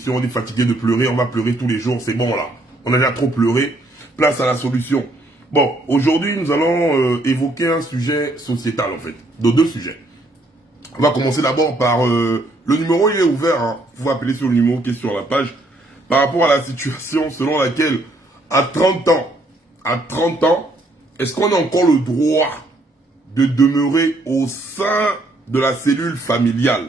solution. On est fatigué de pleurer, on va pleurer tous les jours, c'est bon là. On a déjà trop pleuré, place à la solution. Bon, aujourd'hui, nous allons évoquer un sujet sociétal en fait, de deux sujets. On va commencer d'abord par... le numéro, il est ouvert, hein. Vous pouvez appeler sur le numéro qui est sur la page. Par rapport à la situation selon laquelle, à 30 ans, est-ce qu'on a encore le droit de demeurer au sein de la cellule familiale?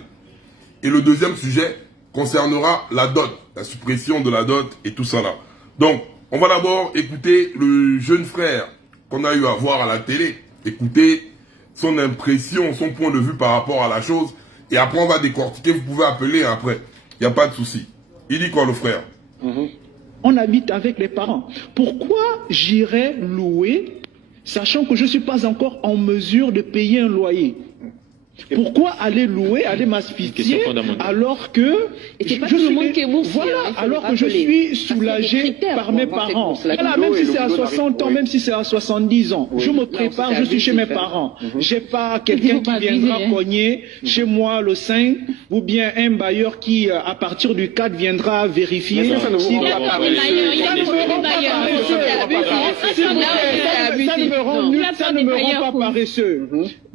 Et le deuxième sujet concernera la dot, la suppression de la dot et tout ça là. Donc, on va d'abord écouter le jeune frère qu'on a eu à voir à la télé, écouter son impression, son point de vue par rapport à la chose, et après on va décortiquer, vous pouvez appeler après, il n'y a pas de souci. Il dit quoi le frère? On habite avec les parents. Pourquoi j'irais louer, sachant que je ne suis pas encore en mesure de payer un loyer? Pourquoi aller louer, aller m'asphyxier alors que je suis soulagé par mes parents? Voilà, même si c'est à 60 ans, même si c'est à 70 ans, je me prépare, je suis chez mes parents. J'ai pas quelqu'un qui viendra cogner chez moi le 5 ou bien un bailleur qui à partir du 4 viendra vérifier. Ça ne me rend pas paresseux.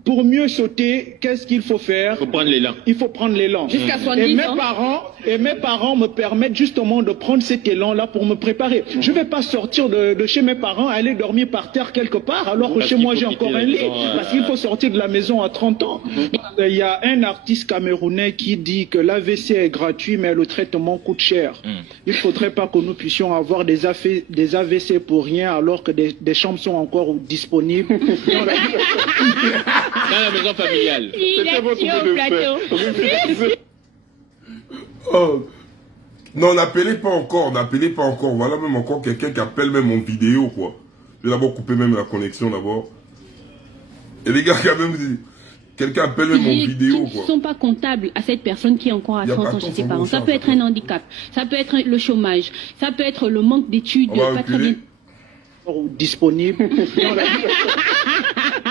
Pour mieux sauter, qu'est-ce qu'il faut faire? Il faut prendre l'élan. Il faut prendre l'élan. Jusqu'à 70 ans. Et mes parents me permettent justement de prendre cet élan-là pour me préparer. Je ne vais pas sortir de chez mes parents, aller dormir par terre quelque part, alors que chez moi j'ai encore un lit. Parce qu'il faut sortir de la maison à 30 ans. Il y a un artiste camerounais qui dit que l'AVC est gratuit, mais le traitement coûte cher. Il ne faudrait pas que nous puissions avoir des AVC pour rien, alors que des chambres sont encore disponibles. Dans la maison familiale. Oh. Non, n'appelez pas encore, Voilà même encore quelqu'un qui appelle même en vidéo, quoi. Je vais d'abord couper même la connexion, d'abord. Et les gars, quand même, quelqu'un appelle même en vidéo, quoi. Ils ne sont pas comptables à cette personne qui est encore à 30 ans chez ses parents. Ça peut être un handicap, ça peut être le chômage, ça peut être le manque d'études, pas très bien disponible.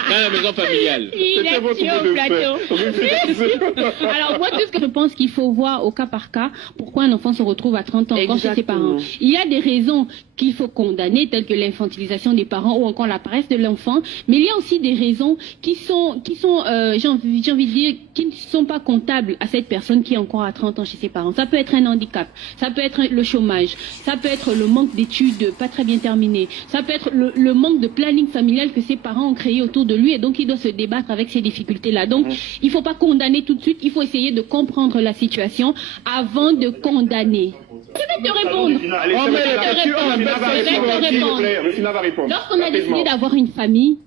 Dans la maison familiale. Alors moi, tout ce que je pense qu'il faut voir au cas par cas, pourquoi un enfant se retrouve à 30 ans encore chez ses parents. Il y a des raisons qu'il faut condamner, telles que l'infantilisation des parents ou encore la paresse de l'enfant, mais il y a aussi des raisons qui sont j'ai envie de dire, qui ne sont pas comptables à cette personne qui est encore à 30 ans chez ses parents. Ça peut être un handicap, ça peut être le chômage, ça peut être le manque d'études pas très bien terminées, ça peut être le manque de planning familial que ses parents ont créé autour de lui et donc il doit se débattre avec ces difficultés-là. Donc il ne faut pas condamner tout de suite, il faut essayer de comprendre la situation avant de condamner. Je vais te répondre. Lorsqu'on a décidé d'avoir une famille,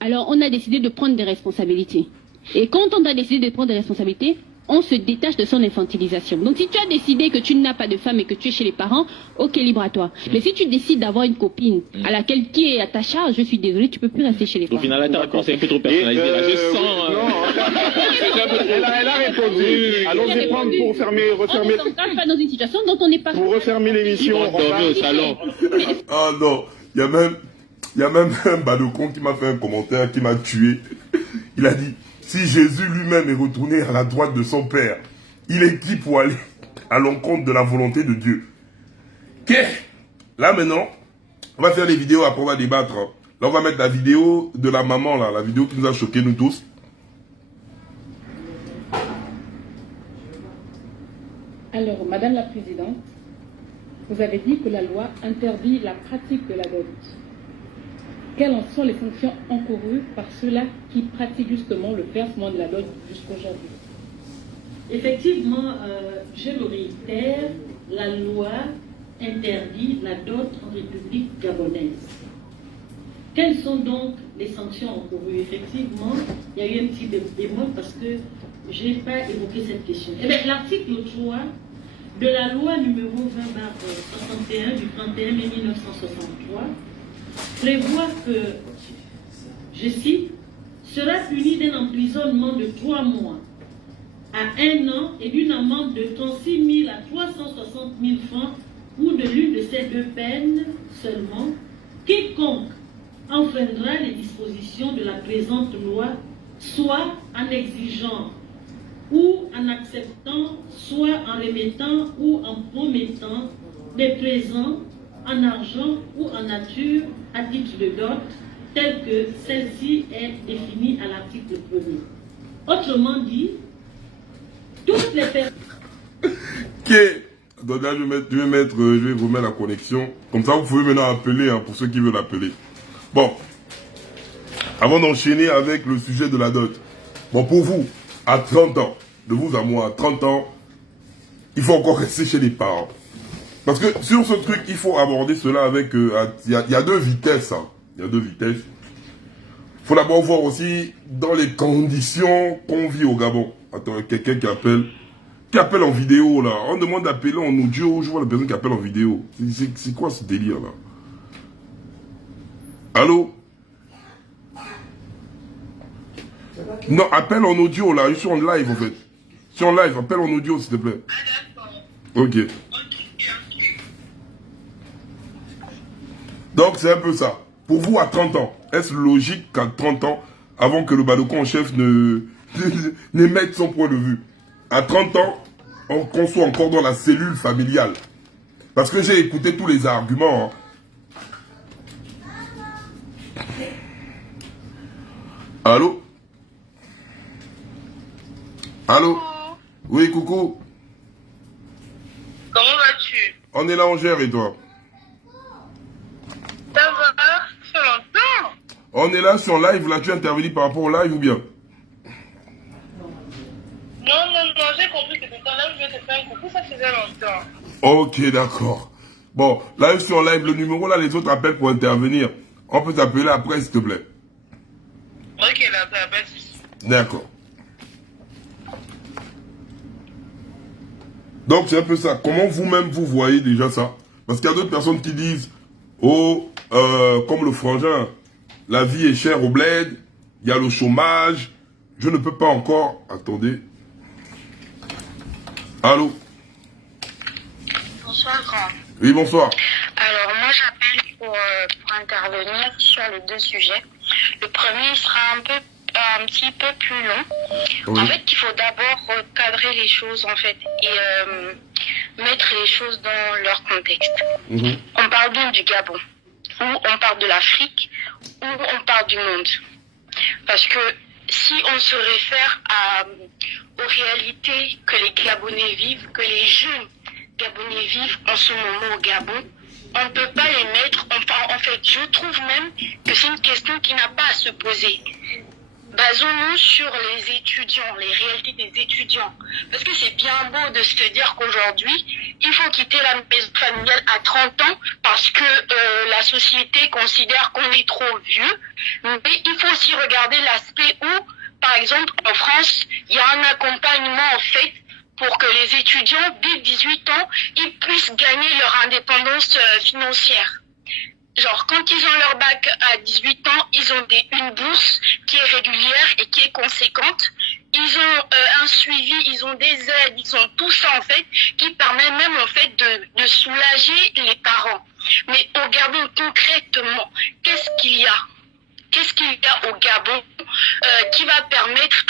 alors on a décidé de prendre des responsabilités. Et quand on a décidé de prendre des responsabilités, on se détache de son infantilisation. Donc si tu as décidé que tu n'as pas de femme et que tu es chez les parents, ok, libre à toi. Mais si tu décides d'avoir une copine à laquelle qui est à ta charge, je suis désolée, tu ne peux plus rester chez les parents. Au final, ta réponse est un peu trop personnalisée. Je sens... Elle a répondu. Allons-y prendre pour refermer... On ne s'engage pas dans une situation dont on n'est pas... Pour refermer l'émission, on va au salon. Ah non, il y a même un badocon qui m'a fait un commentaire qui m'a tué. Il a dit... Si Jésus lui-même est retourné à la droite de son Père, il est qui pour aller à l'encontre de la volonté de Dieu? Là maintenant, on va faire les vidéos, après on va débattre. Là on va mettre la vidéo de la maman, là, la vidéo qui nous a choqué nous tous. Alors, Madame la Présidente, vous avez dit que la loi interdit la pratique de la dot. Quelles en sont les fonctions encourues par ceux-là qui pratiquent justement le versement de la dot jusqu'aujourd'hui? Effectivement, je le réitère, la loi interdit la dot en République gabonaise. Quelles sont donc les sanctions encourues? Effectivement, il y a eu un petit bémol parce que je n'ai pas évoqué cette question. Eh bien, l'article 3 de la loi numéro 20/61 du 31 mai 1963 prévoit que, je cite, sera puni d'un emprisonnement de 3 mois à 1 an et d'une amende de 36 000 à 360 000 francs ou de l'une de ces deux peines seulement, quiconque enfreindra les dispositions de la présente loi, soit en exigeant ou en acceptant, soit en remettant ou en promettant des présents en argent ou en nature à titre de dot, telle que celle-ci est définie à l'article 1er. Autrement dit, toutes les personnes... Ok. Donc là, je vais vous mettre la connexion. Comme ça, vous pouvez maintenant appeler, hein, pour ceux qui veulent appeler. Bon. Avant d'enchaîner avec le sujet de la dot. Bon, pour vous, à 30 ans, de vous à moi, à 30 ans, il faut encore rester chez les parents. Parce que sur ce truc, il faut aborder cela avec... Il y a deux vitesses. Hein. Il y a deux vitesses. Il faut d'abord voir aussi dans les conditions qu'on vit au Gabon. Attends, quelqu'un qui appelle en vidéo, là. On demande d'appeler en audio. Je vois la personne qui appelle en vidéo. C'est quoi ce délire, là? Allô? Non, appelle en audio, là. Je suis en live, en fait. Je suis en live. Appelle en audio, s'il te plaît. Ok. Donc, c'est un peu ça. Pour vous, à 30 ans, est-ce logique qu'à 30 ans, avant que le Badoko en chef n'émette son point de vue, à 30 ans, qu'on soit encore dans la cellule familiale? Parce que j'ai écouté tous les arguments. Hein. Allô? Allô? Oui, coucou. Comment vas-tu? On est là, on gère, et toi? Ça va? Ça fait longtemps? On est là sur live, là, tu interviens par rapport au live ou bien? Non, j'ai compris que c'était un live, je vais te faire un coucou, ça faisait longtemps. Ok, d'accord. Bon, là, je suis en live, le numéro, là, les autres appellent pour intervenir. On peut t'appeler après, s'il te plaît. Ok, là, ça va. D'accord. Donc, c'est un peu ça. Comment vous-même, vous voyez déjà ça? Parce qu'il y a d'autres personnes qui disent, oh, comme le frangin, la vie est chère au bled, il y a le chômage, je ne peux pas encore... Attendez. Allô? Bonsoir, grand. Oui, bonsoir. Alors, moi, j'appelle pour intervenir sur les deux sujets. Le premier sera un petit peu plus long. Oui. En fait, il faut d'abord recadrer les choses, en fait, et mettre les choses dans leur contexte. On parle bien du Gabon, ou on parle de l'Afrique, ou on parle du monde. Parce que si on se réfère aux réalités que les Gabonais vivent, que les jeunes Gabonais vivent en ce moment au Gabon, on ne peut pas les mettre, en fait, je trouve même que c'est une question qui n'a pas à se poser. Basons-nous sur les étudiants, les réalités des étudiants. Parce que c'est bien beau de se dire qu'aujourd'hui, il faut quitter la maison familiale à 30 ans parce que la société considère qu'on est trop vieux. Mais il faut aussi regarder l'aspect où, par exemple, en France, il y a un accompagnement en fait pour que les étudiants, dès 18 ans, ils puissent gagner leur indépendance financière. Genre, quand ils ont leur bac à 18 ans, ils ont une bourse qui est régulière et qui est conséquente. Ils ont un suivi, ils ont des aides, ils ont tout ça en fait, qui permet même en fait de soulager les parents. Mais au Gabon, concrètement, qu'est-ce qu'il y a? Qu'est-ce qu'il y a au Gabon qui va permettre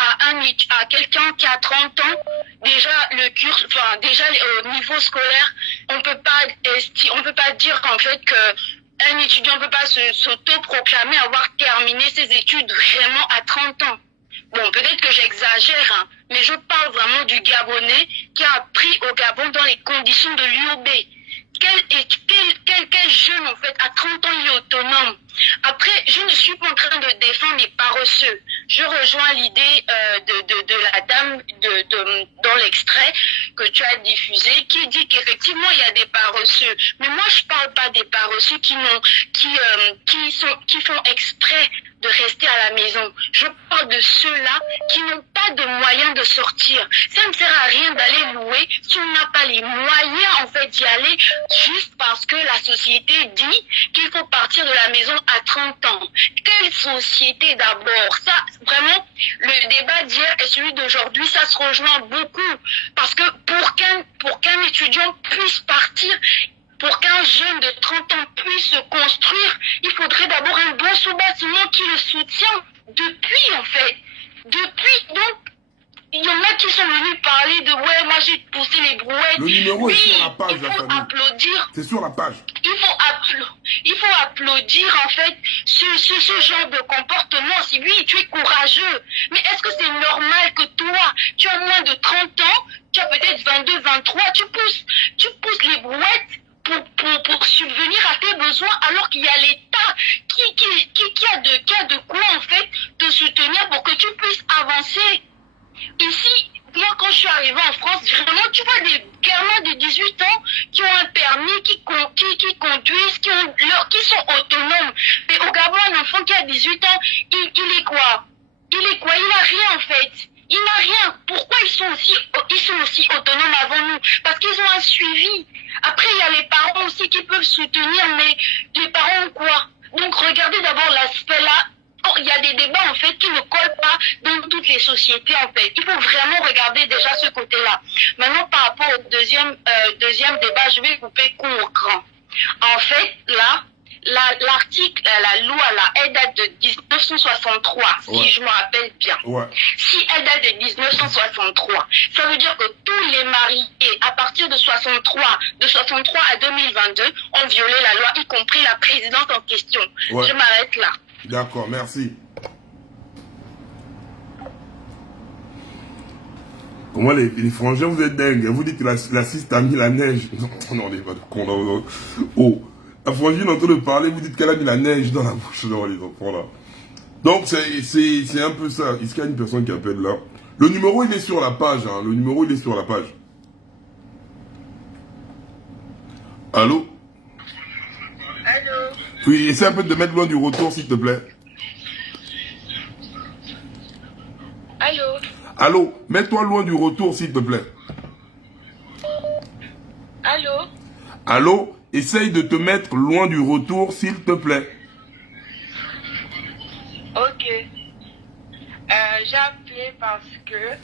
à quelqu'un qui a 30 ans, déjà le cursus, enfin déjà au niveau scolaire, on peut pas dire qu'en fait que un étudiant ne peut pas s'auto-proclamer avoir terminé ses études vraiment à 30 ans. Bon, peut-être que j'exagère, hein, mais je parle vraiment du Gabonais qui a appris au Gabon dans les conditions de l'UOB. Quel jeune, en fait, à 30 ans, il est autonome. Après, je ne suis pas en train de défendre les paresseux. Je rejoins l'idée de la dame dans l'extrait que tu as diffusé, qui dit qu'effectivement, il y a des paresseux. Mais moi, je parle pas des paresseux qui font exprès de rester à la maison. Je parle de ceux-là qui n'ont pas de moyens de sortir. Ça ne sert à rien d'aller louer si on n'a pas les moyens en fait d'y aller juste parce que la société dit qu'il faut partir de la maison à 30 ans. Quelle société d'abord? Ça, vraiment, le débat d'hier et celui d'aujourd'hui, ça se rejoint beaucoup. Parce que pour qu'un étudiant puisse partir, pour qu'un jeune de 30 ans puisse se construire, il faudrait d'abord un bon sous-bâtiment qui le soutient depuis, en fait. Depuis, donc, il y en a qui sont venus parler de ouais, moi j'ai poussé les brouettes. Le numéro est sur la page, il la faut famille. applaudir. C'est sur la page. Il faut applaudir en fait ce genre de comportement. Si oui, tu es courageux. Mais est-ce que c'est normal que toi, tu as moins de 30 ans, tu as peut-être 22, 23, tu pousses les brouettes pour subvenir à tes besoins alors qu'il y a l'État qui a de quoi en fait te soutenir pour que tu puisses avancer. Ici, moi quand je suis arrivée en France, vraiment tu vois des gamins de 18 ans qui ont un permis, qui conduisent, qui sont autonomes. Mais au Gabon, un enfant qui a 18 ans, il est quoi? Il n'a rien en fait. Il n'a rien. Pourquoi ils sont aussi autonomes avant nous? Parce qu'ils ont un suivi. Après, il y a les parents aussi qui peuvent soutenir, mais les parents ont quoi? Donc regardez d'abord l'aspect là. Oh, il y a des débats en fait qui ne collent pas dans toutes les sociétés en fait. Il faut vraiment regarder déjà ce côté-là. Maintenant, par rapport au deuxième débat, je vais couper court grand. En fait, là, l'article, la loi là, elle date de 1963, si je me rappelle bien. Ouais. Si elle date de 1963, ça veut dire que tous les mariés à partir de 63 à 2022 ont violé la loi, y compris la présidente en question. Ouais. Je m'arrête là. D'accord, merci. Comment les frangins, vous êtes dingues. Vous dites que la ciste a mis la neige. Non, on n'est pas de con. Non. Oh, la frangine est en train de parler, vous dites qu'elle a mis la neige dans la bouche. Non, les enfants là. Donc, c'est un peu ça. Est-ce qu'il y a une personne qui appelle là? Le numéro, il est sur la page. Hein. Le numéro, il est sur la page. Allô? Allô? Oui, essaie un peu de mettre loin du retour, s'il te plaît. Allô? Allô? Mets-toi loin du retour, s'il te plaît. Allô? Allô? Essaye de te mettre loin du retour, s'il te plaît. Ok. J'ai appelé parce que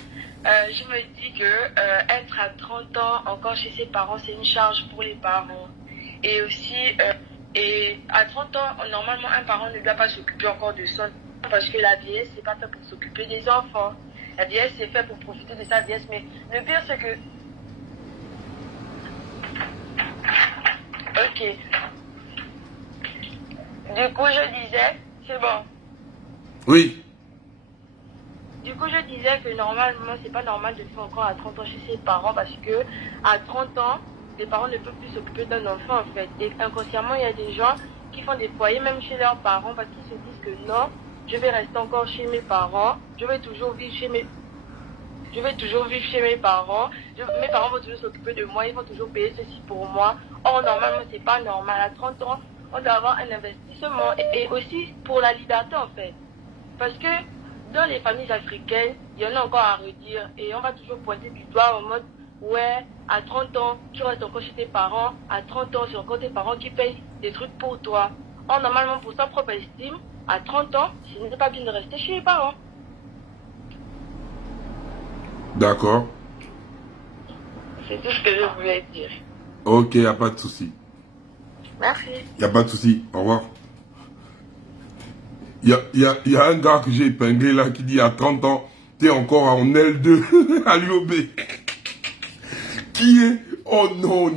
je me dis que être à 30 ans encore chez ses parents, c'est une charge pour les parents. Et aussi, et à 30 ans, normalement, un parent ne doit pas s'occuper encore de son enfant parce que la vieillesse, c'est pas fait pour s'occuper des enfants. La vieillesse, c'est fait pour profiter de sa vieillesse. Mais le pire, c'est que... Ok. Du coup, je disais... C'est bon. Oui. Du coup, je disais que normalement, c'est pas normal de faire encore à 30 ans chez ses parents parce que à 30 ans, les parents ne peuvent plus s'occuper d'un enfant en fait. Et inconsciemment, il y a des gens qui font des foyers même chez leurs parents parce qu'ils se disent que non, je vais rester encore chez mes parents, je vais toujours vivre chez mes parents, mes parents vont toujours s'occuper de moi, ils vont toujours payer ceci pour moi. Or, normalement, c'est pas normal. À 30 ans, on doit avoir un investissement et aussi pour la liberté en fait. Parce que dans les familles africaines, il y en a encore à redire et on va toujours pointer du doigt en mode ouais, à 30 ans, tu restes encore chez tes parents, à 30 ans, c'est encore tes parents qui payent des trucs pour toi. Or, normalement, pour sa propre estime, à 30 ans, ce n'est pas bien de rester chez les parents. D'accord. C'est tout ce que je voulais dire. Ok, y a pas de souci. Merci. Y a pas de souci. Au revoir. Y a un gars que j'ai épinglé là qui dit à 30 ans, t'es encore en L2 à l'UOB. Qui est? Oh non.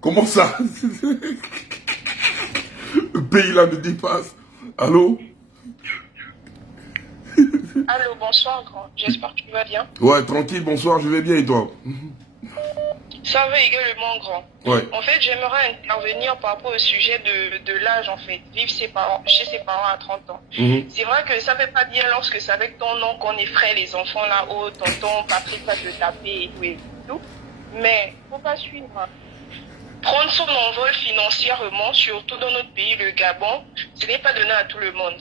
Comment ça? Le pays là me dépasse. Allô? Allô, bonsoir grand. J'espère que tu vas bien. Ouais, tranquille, bonsoir, je vais bien et toi? Ça va également grand. Ouais. En fait, j'aimerais intervenir par rapport au sujet de l'âge en fait. Vivre chez ses parents à 30 ans. C'est vrai que ça fait pas bien lorsque c'est avec ton oncle qu'on effraie les enfants là-haut, tonton, Patrick va te taper et tout. Mais faut pas suivre. Prendre son envol financièrement, surtout dans notre pays, le Gabon, ce n'est pas donné à tout le monde.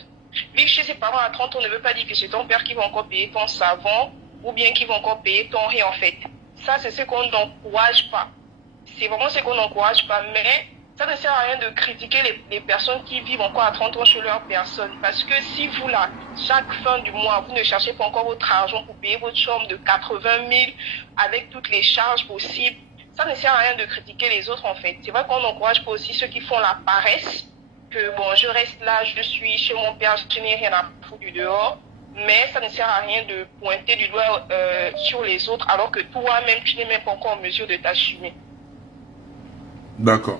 Vivre chez ses parents à 30 ans ne veut pas dire que c'est ton père qui va encore payer ton savon ou bien qui va encore payer ton riz en fait. Ça, c'est ce qu'on n'encourage pas. C'est vraiment ce qu'on n'encourage pas. Mais ça ne sert à rien de critiquer les personnes qui vivent encore à 30 ans chez leur personne. Parce que si vous, là, chaque fin du mois, vous ne cherchez pas encore votre argent pour payer votre chambre de 80 000 avec toutes les charges possibles, ça ne sert à rien de critiquer les autres en fait. C'est vrai qu'on n'encourage pas aussi ceux qui font la paresse. Que bon, je reste là, je suis chez mon père, je n'ai rien à foutre du dehors. mais ça ne sert à rien de pointer du doigt sur les autres alors que toi-même, tu n'es même pas encore en mesure de t'assumer. D'accord.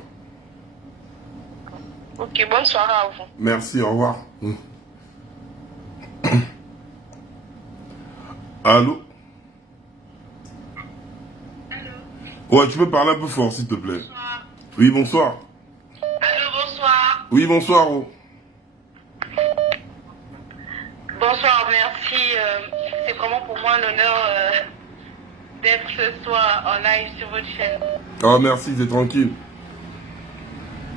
Ok, bonne soirée à vous. Merci, au revoir. Allô? Ouais, tu peux parler un peu fort, s'il te plaît. Bonsoir. Oui, bonsoir. Allô, bonsoir. Oui, bonsoir. Oh. Bonsoir, merci. C'est vraiment pour moi un honneur d'être ce soir en live sur votre chaîne. Ah, merci, c'est tranquille.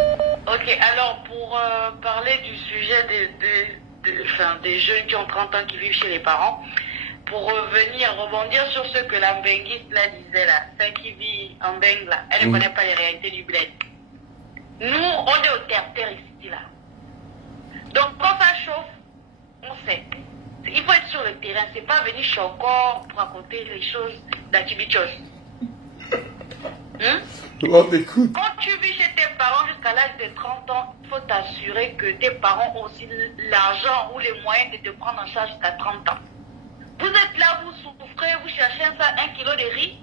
Ok, alors pour parler du sujet des jeunes qui ont 30 ans qui vivent chez les parents, pour rebondir sur ce que la Mbenguiste là disait là, celle qui vit en Beng là, elle ne connaît pas les réalités du bled. Nous, on est au terre-terre ici là. Donc quand ça chauffe, on sait. Il faut être sur le terrain, c'est pas venir chez encore pour raconter les choses d'Atibichos. On t'écoute. Quand tu vis chez tes parents jusqu'à l'âge de 30 ans, il faut t'assurer que tes parents ont aussi l'argent ou les moyens de te prendre en charge jusqu'à 30 ans. Vous êtes là, vous souffrez, vous cherchez un kilo de riz.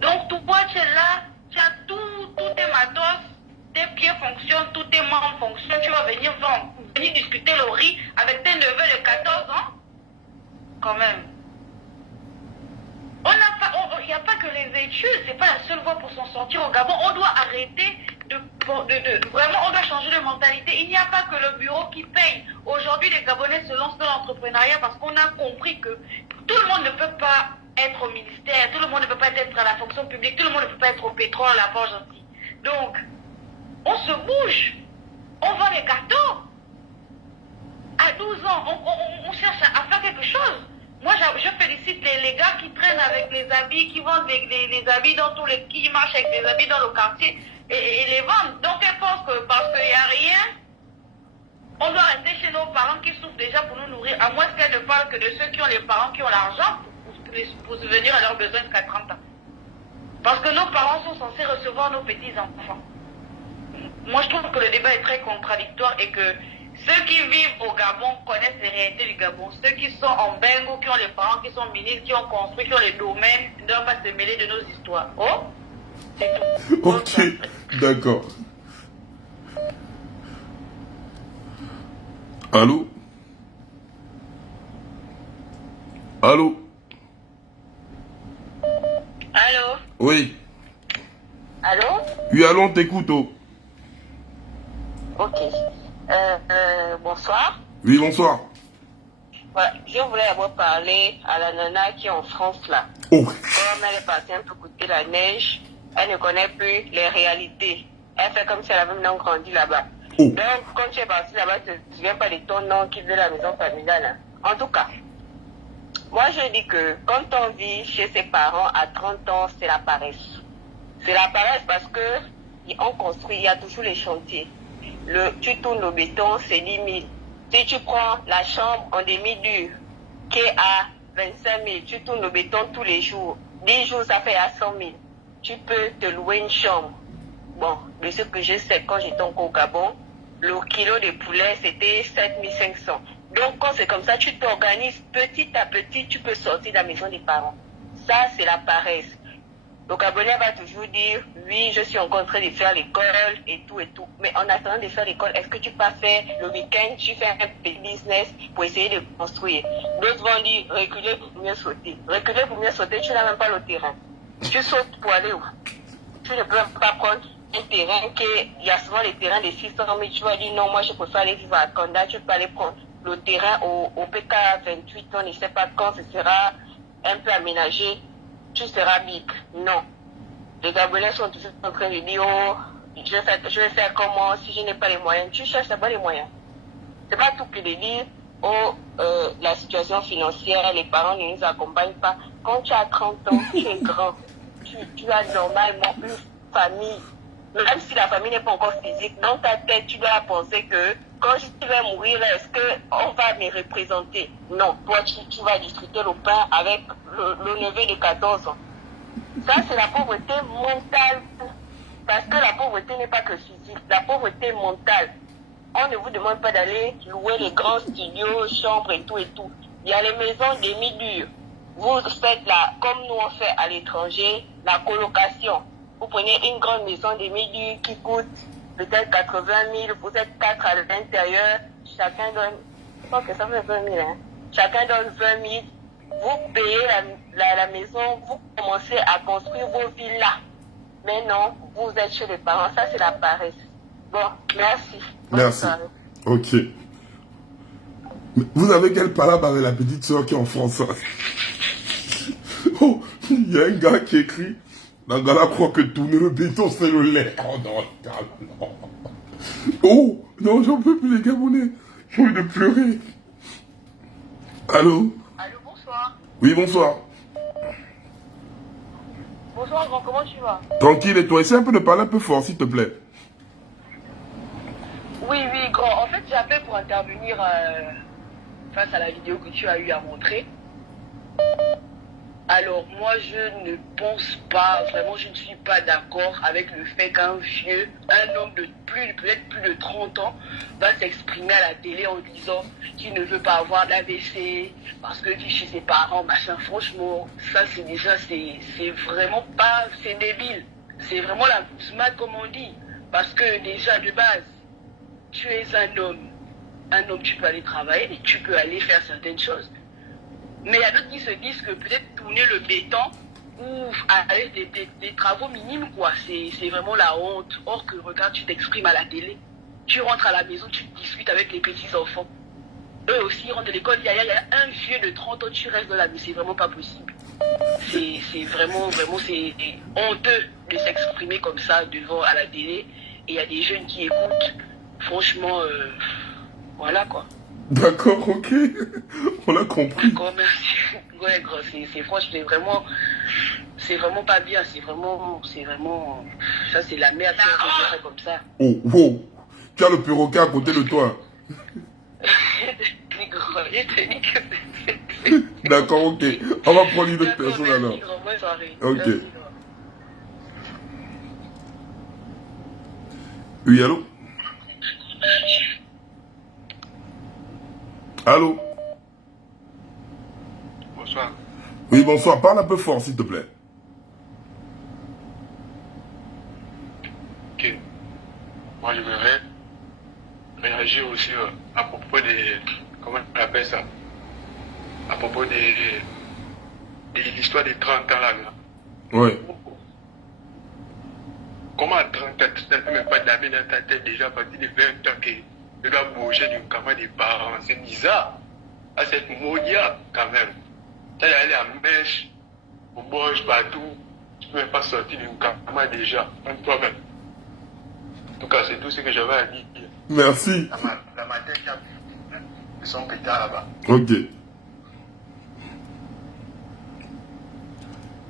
Donc toi, tu es là, tu as tous tes matos, tes pieds fonctionnent, tous tes membres fonctionnent, tu vas venir vendre, venir discuter le riz avec tes neveux de 14 ans. Quand même. Il n'y a pas que les études, c'est pas la seule voie pour s'en sortir au Gabon. On doit arrêter vraiment, on doit changer de mentalité. Il n'y a pas que le bureau qui paye. Aujourd'hui, les Gabonais se lancent dans l'entrepreneuriat parce qu'on a compris que tout le monde ne peut pas être au ministère, tout le monde ne peut pas être à la fonction publique, tout le monde ne peut pas être au pétrole, à la forge gentil. Donc, on se bouge, on vend les gâteaux. À 12 ans, on cherche à faire quelque chose. Moi, je félicite les gars qui traînent avec les habits, qui vendent les habits dans tous les... qui marchent avec les habits dans le quartier et les vendent. Donc, je pense que parce qu'il n'y a rien, on doit rester chez nos parents qui souffrent déjà pour nous nourrir. À moins qu'elles ne parlent que de ceux qui ont les parents qui ont l'argent pour subvenir à leurs besoins jusqu'à 30 ans. Parce que nos parents sont censés recevoir nos petits-enfants. Moi, je trouve que le débat est très contradictoire et que ceux qui vivent au Gabon connaissent les réalités du Gabon. Ceux qui sont en Bengo, qui ont les parents, qui sont ministres, qui ont construit, qui ont les domaines, ne doivent pas se mêler de nos histoires. Oh, c'est tout. Ok, d'accord. Allô? Allô? Allô? Oui. Allô? Oui, allô, on t'écoute. Oh. Ok. Bonsoir. Oui, bonsoir. Voilà, je voulais d'abord parler à la nana qui est en France là. Oh. Comme elle est partie un peu goûter la neige, elle ne connaît plus les réalités. Elle fait comme si elle avait même grandi là-bas. Oh. Donc, quand tu es parti là-bas, tu ne te souviens pas de ton nom qui faisait la maison familiale. Hein. En tout cas, moi je dis que quand on vit chez ses parents à 30 ans, c'est la paresse. C'est la paresse parce que on construit, il y a toujours les chantiers. Tu tournes le béton, c'est 10 000. Si tu prends la chambre en demi-dur, qui est à 25 000, tu tournes le béton tous les jours. 10 jours, ça fait à 100 000. Tu peux te louer une chambre. Bon, de ce que je sais, quand j'étais encore au Gabon, le kilo de poulet, c'était 7 500. Donc, quand c'est comme ça, tu t'organises petit à petit, tu peux sortir de la maison des parents. Ça, c'est la paresse. Le Gabonais va toujours dire, oui, je suis encore en train de faire l'école et tout et tout. Mais en attendant de faire l'école, est-ce que tu peux faire le week-end, tu fais un petit business pour essayer de construire? D'autres vont dire, reculer pour mieux sauter. Reculer pour mieux sauter, tu n'as même pas le terrain. Tu sautes pour aller où? Tu ne peux même pas prendre un terrain il y a souvent les terrains de 600 000. Tu vas dire, non, moi je préfère aller vivre à Conda. Tu peux aller prendre le terrain au PK 28, on ne sait pas quand ce sera un peu aménagé. Tu seras big. Non. Les Gabonais sont toujours en train de dire, oh, je vais faire comment si je n'ai pas les moyens. Tu cherches d'abord les moyens. C'est pas tout que de dire, oh, la situation financière, les parents ne nous accompagnent pas. Quand tu as 30 ans, tu es grand. Tu as normalement une famille. Même si la famille n'est pas encore physique, dans ta tête, tu dois penser que quand je vais mourir, est-ce qu'on va me représenter? Non, toi, tu vas discuter le pain avec le neveu de 14 ans. Ça, c'est la pauvreté mentale. Parce que la pauvreté n'est pas que physique, la pauvreté mentale. on ne vous demande pas d'aller louer les grands studios, chambres et tout et tout. Il y a les maisons demi-dures. Vous faites comme nous on fait à l'étranger, la colocation. Vous prenez une grande maison demi-dure qui coûte peut-être 80 000, vous êtes 4 à l'intérieur, chacun donne, je pense que ça fait 20 000, hein. Chacun donne 20 000. Vous payez la maison, vous commencez à construire vos villas. Mais non, vous êtes chez les parents. Ça, c'est la paresse. Bon, merci. Merci. Ok. Mais vous avez quelle palabre avec la petite soeur qui est en français? Oh, il y a un gars qui écrit, la gars croit que tourner le béton, c'est le lait. Oh non, non. Oh, non, j'en peux plus les Gabonais. J'ai envie de pleurer. Allô? Allô, bonsoir. Oui, bonsoir. Bonsoir, grand, comment tu vas? Tranquille, et toi, essaie un peu de parler un peu fort, s'il te plaît. Oui, grand. En fait, j'appelle pour intervenir face à la vidéo que tu as eu à montrer. Alors, moi, je ne pense pas, vraiment, je ne suis pas d'accord avec le fait qu'un vieux, un homme de peut-être plus de 30 ans, va s'exprimer à la télé en disant qu'il ne veut pas avoir d'AVC parce que vit chez ses parents, machin. Franchement, ça, c'est déjà, c'est vraiment pas, c'est débile. C'est vraiment la smart, comme on dit. Parce que déjà, de base, tu es un homme. Un homme, tu peux aller travailler, tu peux aller faire certaines choses. Mais il y a d'autres qui se disent que peut-être tourner le béton ou avec des travaux minimes, quoi, c'est vraiment la honte. Or que, regarde, tu t'exprimes à la télé, tu rentres à la maison, tu discutes avec les petits-enfants. Eux aussi, ils rentrent de l'école, il y a un vieux de 30 ans, tu restes dans la maison, c'est vraiment pas possible. C'est vraiment, c'est honteux de s'exprimer comme ça devant à la télé. Et il y a des jeunes qui écoutent. Franchement, voilà, quoi. D'accord, ok. On a compris. D'accord, merci. Ouais, gros, c'est franchement, c'est vraiment pas bien. C'est vraiment, ça c'est la merde que je fais comme ça. Oh, wow. Tu as le perroquet à côté de toi. D'accord, ok. On va prendre une autre personne alors. Ok. Oui, allô? Allô? Bonsoir. Oui, bonsoir. Parle un peu fort, s'il te plaît. Ok. Moi, je voudrais réagir aussi à propos des... Comment on appelle ça? À propos de l'histoire des 30 ans là. Oui. Comment à 30 ans, tu ne peux même pas damer dans ta tête déjà à partir de 20 ans que le gars bouger du camarade des parents? C'est bizarre. À cette modia quand même. Tu as allé à mèche, au bouge partout. Tu ne peux même pas sortir du camarade déjà, même toi-même. En tout cas, c'est tout ce que j'avais à dire. Merci. Dans ma tête, il y a son pétard là-bas. Ok.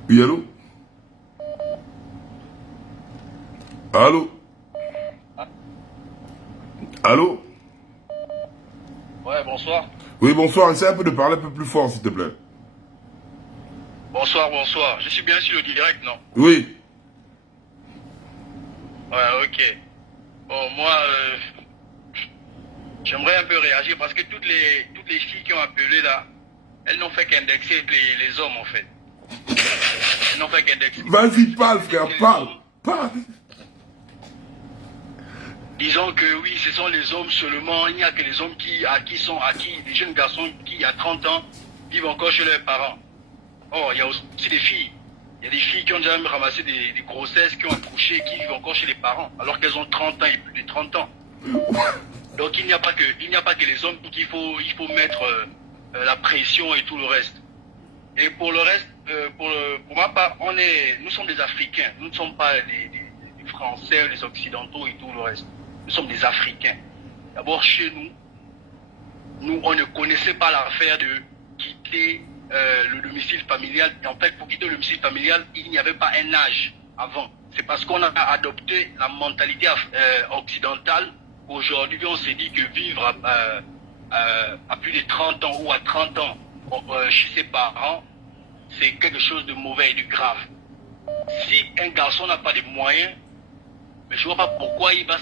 Oui, allô? Allô? Allô? Ouais, bonsoir. Oui, bonsoir. Essaie un peu de parler un peu plus fort, s'il te plaît. Bonsoir. Je suis bien sur le direct, non? Oui. Ouais, ok. Bon, moi, j'aimerais un peu réagir parce que toutes les filles qui ont appelé là, elles n'ont fait qu'indexer les hommes, en fait. Elles n'ont fait qu'indexer. Vas-y, parle, frère, parle. Disons que oui, ce sont les hommes seulement. Il n'y a que les hommes les jeunes garçons qui, à 30 ans, vivent encore chez leurs parents. Or, il y a aussi des filles. Il y a des filles qui ont déjà même ramassé des grossesses, qui ont accouché, qui vivent encore chez les parents, alors qu'elles ont 30 ans et plus de 30 ans. Donc il n'y a pas que les hommes qu'il faut mettre la pression et tout le reste. Et pour le reste, pour ma part, nous sommes des Africains. Nous ne sommes pas des Français, les Occidentaux et tout le reste. Nous sommes des Africains. D'abord, chez nous, on ne connaissait pas l'affaire de quitter le domicile familial. En fait, pour quitter le domicile familial, il n'y avait pas un âge avant. C'est parce qu'on a adopté la mentalité occidentale. Aujourd'hui, on s'est dit que vivre à plus de 30 ans ou à 30 ans chez ses parents, c'est quelque chose de mauvais et de grave. Si un garçon n'a pas de moyens, Mais je vois pas pourquoi il va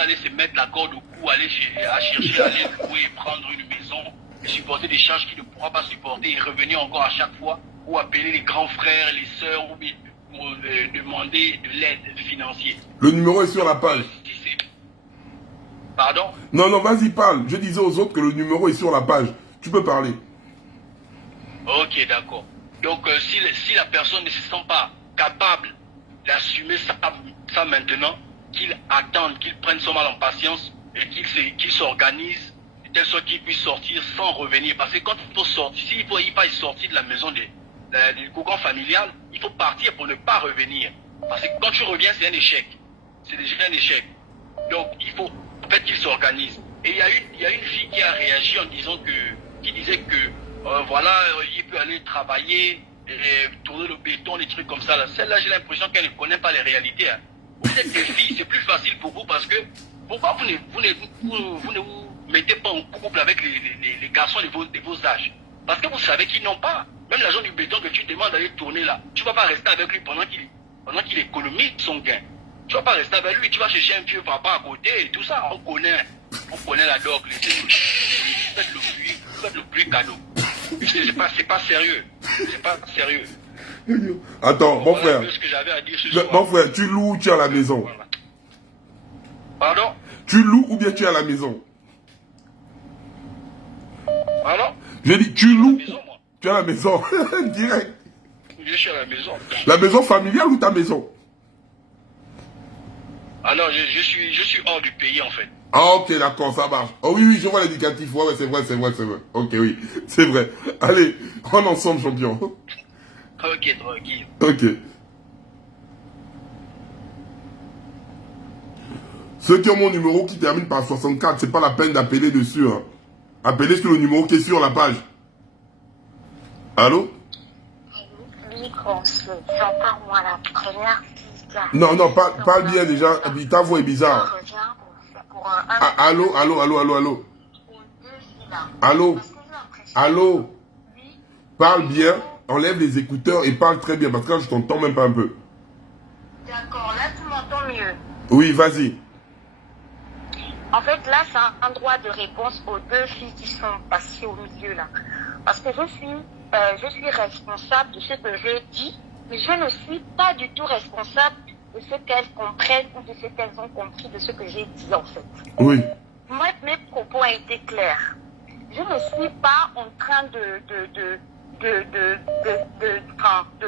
aller se mettre la corde au cou, aller chercher, aller louer, prendre une maison, et supporter des charges qu'il ne pourra pas supporter et revenir encore à chaque fois, ou appeler les grands frères, les sœurs, ou bien demander de l'aide financière. Le numéro est sur la page. Pardon? Non, non, vas-y, parle. Je disais aux autres que le numéro est sur la page. Tu peux parler. Ok, d'accord. Donc, si la personne ne se sent pas capable d'assumer ça maintenant, qu'il attende, qu'il prenne son mal en patience et qu'il s'organise de telle sorte qu'il puisse sortir sans revenir. Parce que quand il faut sortir, s'il faut sortir de la maison du cocon familial, il faut partir pour ne pas revenir. Parce que quand tu reviens, c'est un échec. C'est déjà un échec. Donc, il faut en fait qu'il s'organise. Et il y a une fille qui a réagi en disant qui disait que voilà, il peut aller travailler, et tourner le béton, des trucs comme ça. Celle-là, j'ai l'impression qu'elle ne connaît pas les réalités. Hein. Vous êtes des filles, c'est plus facile pour vous parce que pourquoi vous ne vous mettez pas en couple avec les garçons de vos âges? Parce que vous savez qu'ils n'ont pas. Même l'agent du béton que tu demandes d'aller tourner là, tu ne vas pas rester avec lui pendant qu'il économise son gain. Tu ne vas pas rester avec lui, tu vas chercher un vieux papa à côté et tout ça. On connaît la doc, faites le plus cadeau. C'est pas sérieux. C'est pas sérieux. Attends, mon frère. Ce que j'avais à dire ce soir. Mon frère, tu loues ou tu es à la maison? Pardon? Tu loues ou bien tu es à la maison? Pardon? Je dis, tu loues? Tu es à la maison? Direct. Je suis à la maison. La maison familiale ou ta maison? Ah non, je suis hors du pays en fait. Ah ok, d'accord, ça marche. Oh oui, oui, je vois l'indicatif. Ouais, c'est vrai. Ok, oui, c'est vrai. Allez, on est ensemble, champion. Ok, tranquille. Ok. Ceux qui ont mon numéro qui termine par 64, c'est pas la peine d'appeler dessus. Hein. Appelez sur le numéro qui est sur la page. Allô? Oui, c'est encore moi la première. Non, parle bien déjà. Ta voix est bizarre. Allô? Allô? Parle bien, enlève les écouteurs et parle très bien parce que là, je t'entends même pas un peu. D'accord, là, tu m'entends mieux. Oui, vas-y. En fait, là, c'est un droit de réponse aux deux filles qui sont passées au milieu, là. Parce que je suis responsable de ce que j'ai dit, mais je ne suis pas du tout responsable de ce qu'elles comprennent ou de ce qu'elles ont compris de ce que j'ai dit, en fait. Oui. Moi, mes propos ont été clairs. Je ne suis pas en train de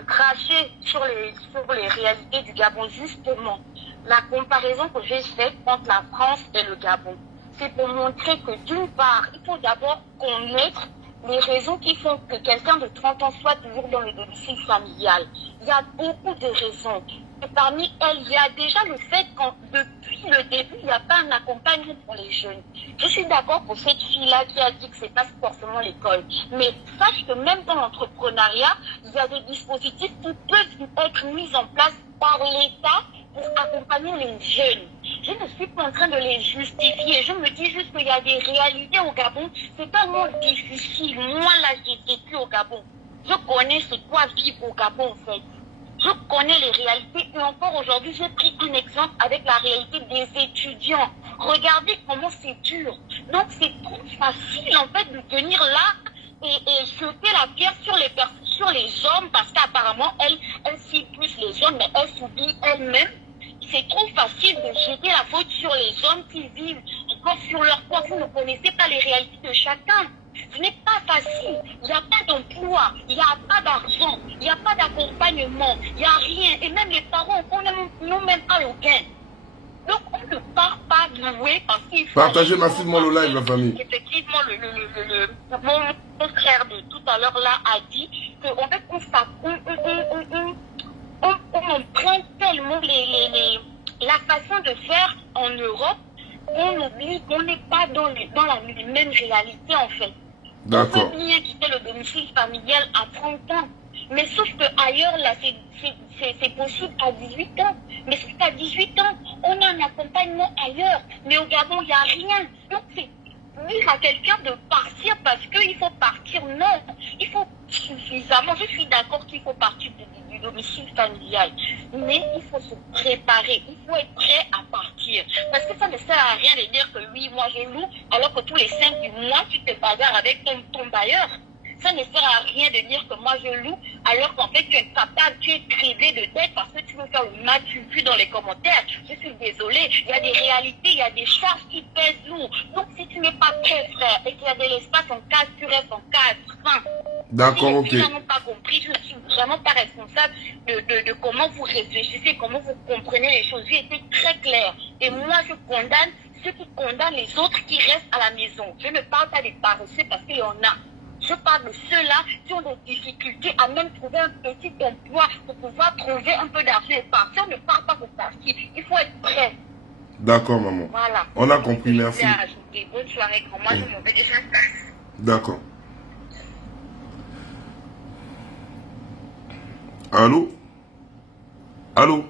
cracher sur les réalités du Gabon. Justement, la comparaison que j'ai faite entre la France et le Gabon, c'est pour montrer que d'une part, il faut d'abord connaître les raisons qui font que quelqu'un de 30 ans soit toujours dans le domicile familial. Il y a beaucoup de raisons. Et parmi elles, il y a déjà le fait que depuis le début, il n'y a pas un accompagnement pour les jeunes. Je suis d'accord pour cette fille-là qui a dit que ce n'est pas forcément l'école. Mais sache que même dans l'entrepreneuriat, il y a des dispositifs qui peuvent être mis en place par l'État pour accompagner les jeunes. Je ne suis pas en train de les justifier. Je me dis juste qu'il y a des réalités au Gabon. C'est tellement difficile. Moi, là, j'ai vécu au Gabon. Je connais c'est quoi vivre au Gabon, en fait. Je connais les réalités. Et encore aujourd'hui, j'ai pris un exemple avec la réalité des étudiants. Regardez comment c'est dur. Donc, c'est trop facile, en fait, de venir là et jeter la pierre sur les hommes, parce qu'apparemment, elles ciblent plus les hommes, mais elles s'oublient elles-mêmes. C'est trop facile de jeter la faute sur les hommes qui vivent encore sur leur poids. Vous ne connaissez pas les réalités de chacun. Ce n'est pas facile. Il n'y a pas d'emploi, il n'y a pas d'argent, il n'y a pas d'accompagnement, il n'y a rien. Et même les parents, on n'ont même pas le gain. Donc on ne part pas louer parce qu'il faut... Partagez massivement le live, la famille. Effectivement, mon frère de tout à l'heure là a dit qu'en fait, on emprunte tellement la façon de faire en Europe, on oublie qu'on n'est pas dans les mêmes réalités en fait. D'accord. On peut bien quitter le domicile familial à 30 ans, mais sauf qu'ailleurs là c'est possible à 18 ans. Mais c'est qu'à 18 ans, on a un accompagnement ailleurs, mais au Gabon il n'y a rien. Donc c'est dire à quelqu'un de partir parce qu'il faut partir, non. Il faut suffisamment, je suis d'accord qu'il faut partir du domicile familial. mais il faut se préparer, il faut être prêt à partir. Parce que ça ne sert à rien de dire que oui, moi je loue, alors que tous les 5 du mois, tu te bagarres avec ton bailleur. Ça ne sert à rien de dire que moi je loue, alors qu'en fait tu es capable, tu es criblé de tête parce que tu veux faire le mal, tu vu dans les commentaires. Je suis désolée, il y a des réalités, il y a des charges qui pèsent lourd. Donc si tu n'es pas prêt, frère, et qu'il y a de l'espace en cadre, tu restes en cadre. Enfin, d'accord, ok. Si les gens n'ont pas compris, je ne suis vraiment pas responsable de comment vous réfléchissez, comment vous comprenez les choses. J'ai été très claire. Et moi je condamne ceux qui condamnent les autres qui restent à la maison. Je ne parle pas des paresseux parce qu'il y en a. Je parle de ceux-là qui ont des difficultés à même trouver un petit emploi pour pouvoir trouver un peu d'argent et partir. On ne parle pas de partir. Il faut être prêt. D'accord, maman. Voilà. On a compris, merci. Bonne soirée, grand. Moi, je m'en vais déjà. D'accord. Allô? Allô?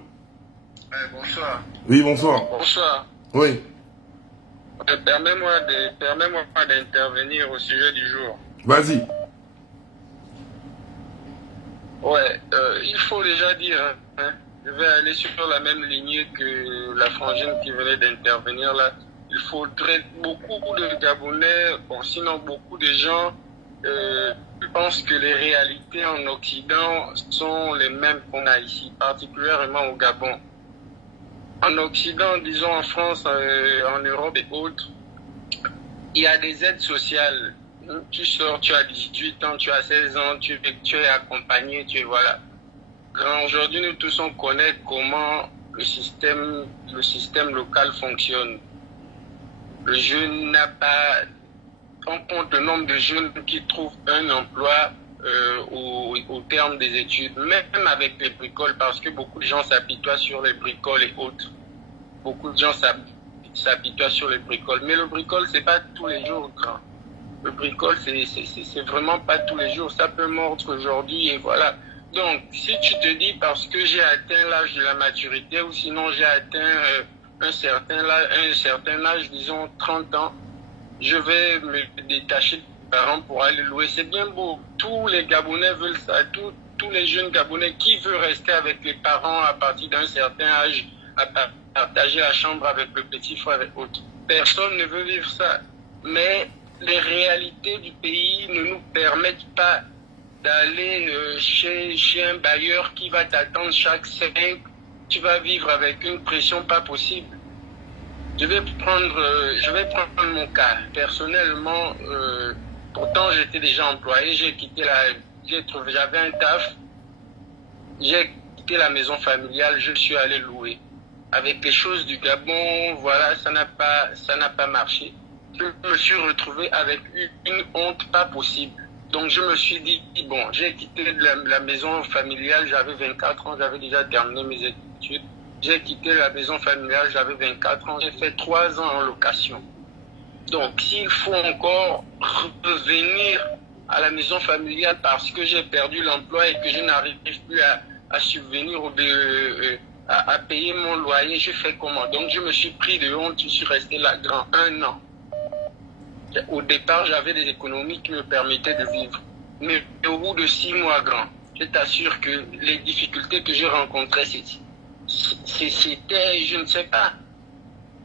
Bonsoir. Oui, bonsoir. Bonsoir. Oui. Permets-moi d'intervenir au sujet du jour. Vas-y. Ouais, il faut déjà dire, hein, je vais aller sur la même lignée que la frangine qui venait d'intervenir là. Il faudrait beaucoup de Gabonais, bon, sinon beaucoup de gens, pensent que les réalités en Occident sont les mêmes qu'on a ici, particulièrement au Gabon. En Occident, disons en France, en Europe et autres, il y a des aides sociales. Tu sors, tu as 18 ans, tu as 16 ans, tu es accompagné, voilà. Aujourd'hui, nous tous on connaît comment le système local fonctionne. Le jeune n'a pas, on compte le nombre de jeunes qui trouvent un emploi au terme des études, même avec les bricoles, parce que beaucoup de gens s'apitoient sur les bricoles et autres. Beaucoup de gens s'apitoient sur les bricoles. Mais le bricole, c'est pas tous les jours grand. Le bricole, c'est vraiment pas tous les jours. Ça peut mordre aujourd'hui et voilà. Donc, si tu te dis parce que j'ai atteint l'âge de la maturité ou sinon j'ai atteint un certain âge, disons 30 ans, je vais me détacher de mes parents pour aller louer. C'est bien beau. Tous les Gabonais veulent ça. Tous les jeunes Gabonais qui veulent rester avec les parents à partir d'un certain âge, à partager la chambre avec le petit frère et autres. Personne ne veut vivre ça. Mais les réalités du pays ne nous permettent pas d'aller chez un bailleur qui va t'attendre chaque 5. Tu vas vivre avec une pression pas possible. Je vais prendre mon cas. Personnellement, pourtant j'étais déjà employé, j'avais un taf, j'ai quitté la maison familiale, je suis allé louer. Avec les choses du Gabon, voilà, ça n'a pas marché. Je me suis retrouvé avec une honte pas possible. Donc je me suis dit, bon, j'ai quitté la maison familiale, j'avais 24 ans, j'avais déjà terminé mes études. J'ai quitté la maison familiale, j'avais 24 ans, j'ai fait 3 ans en location. Donc s'il faut encore revenir à la maison familiale parce que j'ai perdu l'emploi et que je n'arrive plus à subvenir à payer mon loyer, je fais comment? Donc je me suis pris de honte, je suis resté là grand 1 an. Au départ, j'avais des économies qui me permettaient de vivre. Mais au bout de 6 mois grand, je t'assure que les difficultés que j'ai rencontrées, c'était, je ne sais pas.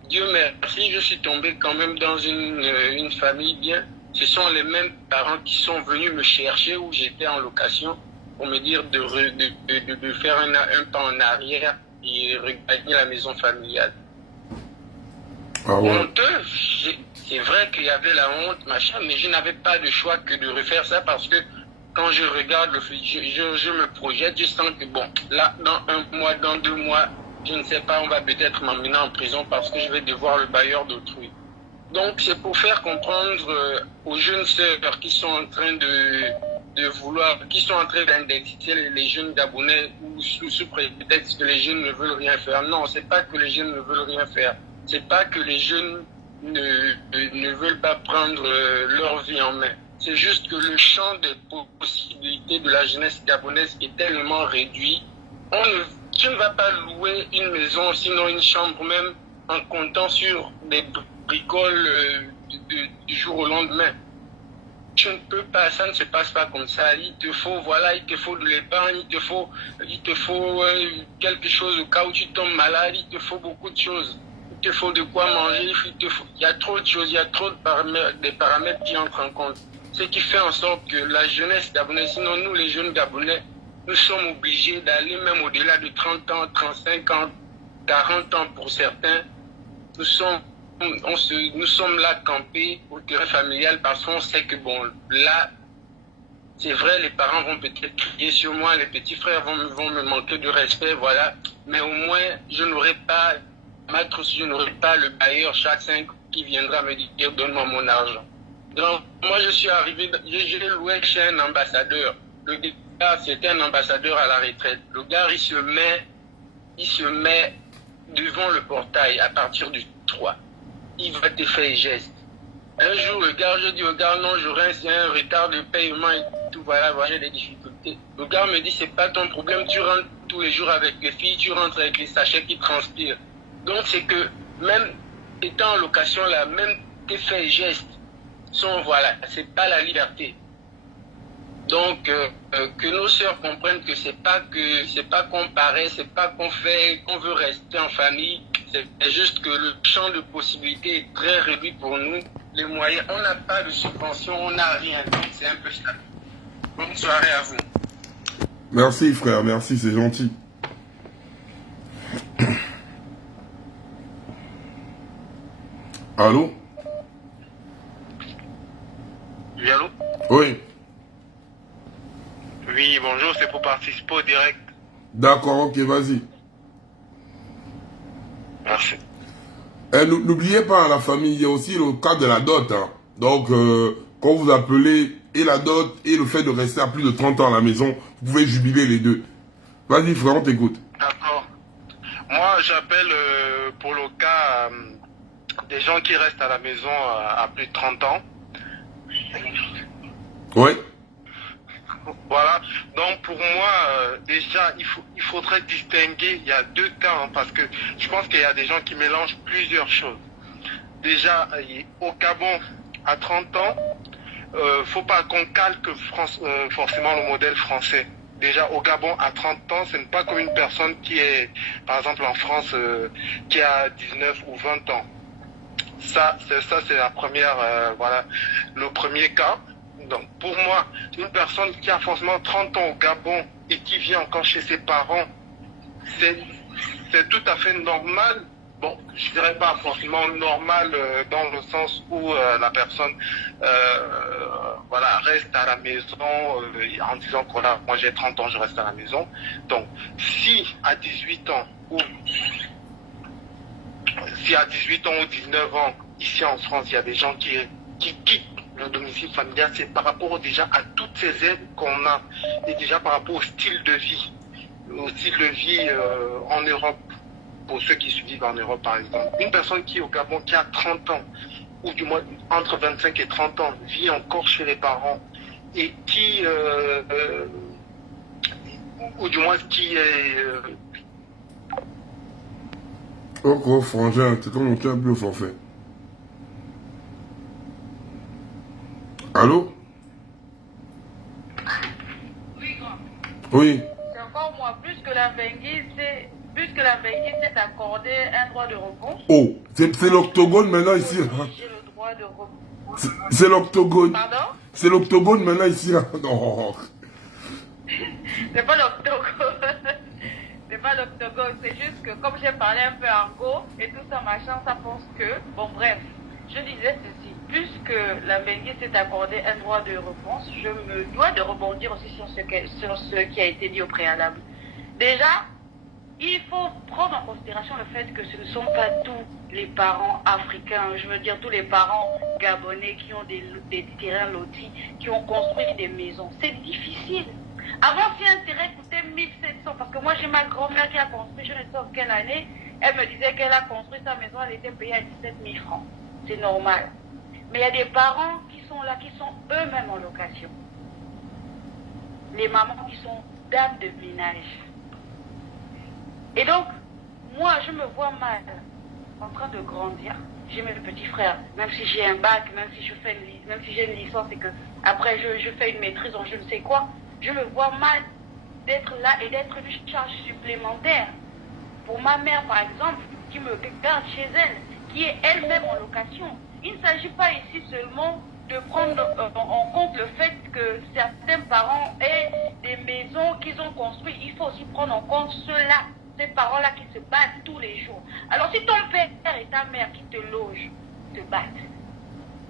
Dieu merci, je suis tombé quand même dans une famille bien. Ce sont les mêmes parents qui sont venus me chercher où j'étais en location pour me dire de faire un pas en arrière et regagner la maison familiale. Ah ouais. Honteux, c'est vrai qu'il y avait la honte, machin, mais je n'avais pas de choix que de refaire ça parce que quand je regarde le futur, je me projette, je sens que bon, là, dans 1 mois, dans 2 mois, je ne sais pas, on va peut-être m'emmener en prison parce que je vais devoir le bailleur d'autrui. Donc c'est pour faire comprendre aux jeunes sœurs qui sont en train qui sont en train d'indexer les jeunes Gabonais ou sous prétexte que les jeunes ne veulent rien faire. Non, c'est pas que les jeunes ne veulent rien faire. C'est pas que les jeunes ne veulent pas prendre leur vie en main. C'est juste que le champ des possibilités de la jeunesse gabonaise est tellement réduit. Tu ne vas pas louer une maison, sinon une chambre même, en comptant sur des bricoles du jour au lendemain. tu ne peux pas, ça ne se passe pas comme ça. Il te faut, voilà, il te faut de l'épargne, il te faut quelque chose au cas où tu tombes malade, il te faut beaucoup de choses. Il te faut de quoi manger, il y a trop de choses, il y a trop de paramètres qui entrent en compte. Ce qui fait en sorte que la jeunesse gabonaise, sinon nous les jeunes gabonais, nous sommes obligés d'aller même au-delà de 30 ans, 35 ans, 40 ans pour certains. Nous sommes là campés au terrain familial parce qu'on sait que bon, là, c'est vrai, les parents vont peut-être crier sur moi, les petits frères vont me manquer de respect, voilà. Mais au moins, je n'aurai pas le bailleur chaque 5 qui viendra me dire donne-moi mon argent. Donc, moi, je suis arrivé, j'ai loué chez un ambassadeur. Le gars, c'était un ambassadeur à la retraite. Le gars, il se met devant le portail à partir du 3. Il va te faire un geste. Un jour, je dis au gars, non, j'aurai un retard de paiement et tout, voilà, j'ai des difficultés. Le gars me dit, c'est pas ton problème, tu rentres tous les jours avec les filles, tu rentres avec les sachets qui transpirent. Donc, c'est que, même étant en location là, même tes faits et gestes sont, voilà, c'est pas la liberté. Donc, que nos sœurs comprennent que c'est pas qu'on paraît, c'est pas qu'on veut rester en famille, c'est juste que le champ de possibilités est très réduit pour nous. Les moyens, on n'a pas de subvention, on n'a rien, donc c'est un peu ça. Bonne soirée à vous. Merci frère, merci, c'est gentil. Allô? Oui, allô? Oui. Oui, bonjour, c'est pour participer au direct. D'accord, ok, vas-y. Merci. N'oubliez pas, la famille, il y a aussi le cas de la dot. Hein. Donc, quand vous appelez et la dot et le fait de rester à plus de 30 ans à la maison, vous pouvez jubiler les deux. Vas-y frère, on t'écoute. D'accord. Moi, j'appelle pour le cas des gens qui restent à la maison à plus de 30 ans. Oui. Voilà, donc pour moi, déjà, il faudrait distinguer, il y a deux cas, hein, parce que je pense qu'il y a des gens qui mélangent plusieurs choses. Déjà, au Gabon, à 30 ans, faut pas qu'on calque forcément le modèle français. Déjà, au Gabon, à 30 ans, ce n'est pas comme une personne qui est, par exemple en France, qui a 19 ou 20 ans. Ça c'est la première, voilà, le premier cas. Donc, pour moi, une personne qui a forcément 30 ans au Gabon et qui vient encore chez ses parents, c'est tout à fait normal. Bon, je dirais pas forcément normal dans le sens où la personne voilà, reste à la maison en disant que voilà, moi j'ai 30 ans, je reste à la maison. Donc, si à 18 ans ou 19 ans, ici en France, il y a des gens qui quittent le domicile familial, c'est par rapport déjà à toutes ces aides qu'on a et déjà par rapport au style de vie. Au style de vie en Europe, pour ceux qui vivent en Europe par exemple. Une personne qui est au Gabon, qui a 30 ans, ou du moins entre 25 et 30 ans, vit encore chez les parents et qui, ou du moins qui est... Oh gros frangin, t'es comme monté un peu au forfait. Allô? Oui, grand. Oui. C'est encore moi, plus que la Benguise s'est accordé un droit de repos. Oh, c'est l'octogone maintenant ici. J'ai le droit de repos. C'est l'octogone. Pardon? C'est l'octogone maintenant ici. Non. C'est pas l'octogone. C'est pas l'octogone, c'est juste que comme j'ai parlé un peu en go et tout ça machin, ça pense que... Bon bref, je disais ceci. Puisque la Benguise s'est accordé un droit de réponse, je me dois de rebondir aussi sur ce qui a été dit au préalable. Déjà, il faut prendre en considération le fait que ce ne sont pas tous les parents africains, je veux dire tous les parents gabonais qui ont des terrains lotis, qui ont construit des maisons. C'est difficile. Avant, si un terrain coûtait 1700, parce que moi j'ai ma grand-mère qui a construit, je ne sais en quelle année, elle me disait qu'elle a construit sa maison, elle était payée à 17 000 francs. C'est normal. Mais il y a des parents qui sont là, qui sont eux-mêmes en location. Les mamans qui sont dames de ménage. Et donc, moi, je me vois mal en train de grandir. J'ai mes petits frères, même si j'ai un bac, même si j'ai une licence et que après je fais une maîtrise en je ne sais quoi. Je le vois mal d'être là et d'être une charge supplémentaire. Pour ma mère, par exemple, qui me garde chez elle, qui est elle-même en location. Il ne s'agit pas ici seulement de prendre en compte le fait que certains parents aient des maisons qu'ils ont construites. Il faut aussi prendre en compte ceux-là, ces parents-là qui se battent tous les jours. Alors si ton père et ta mère qui te logent te battent,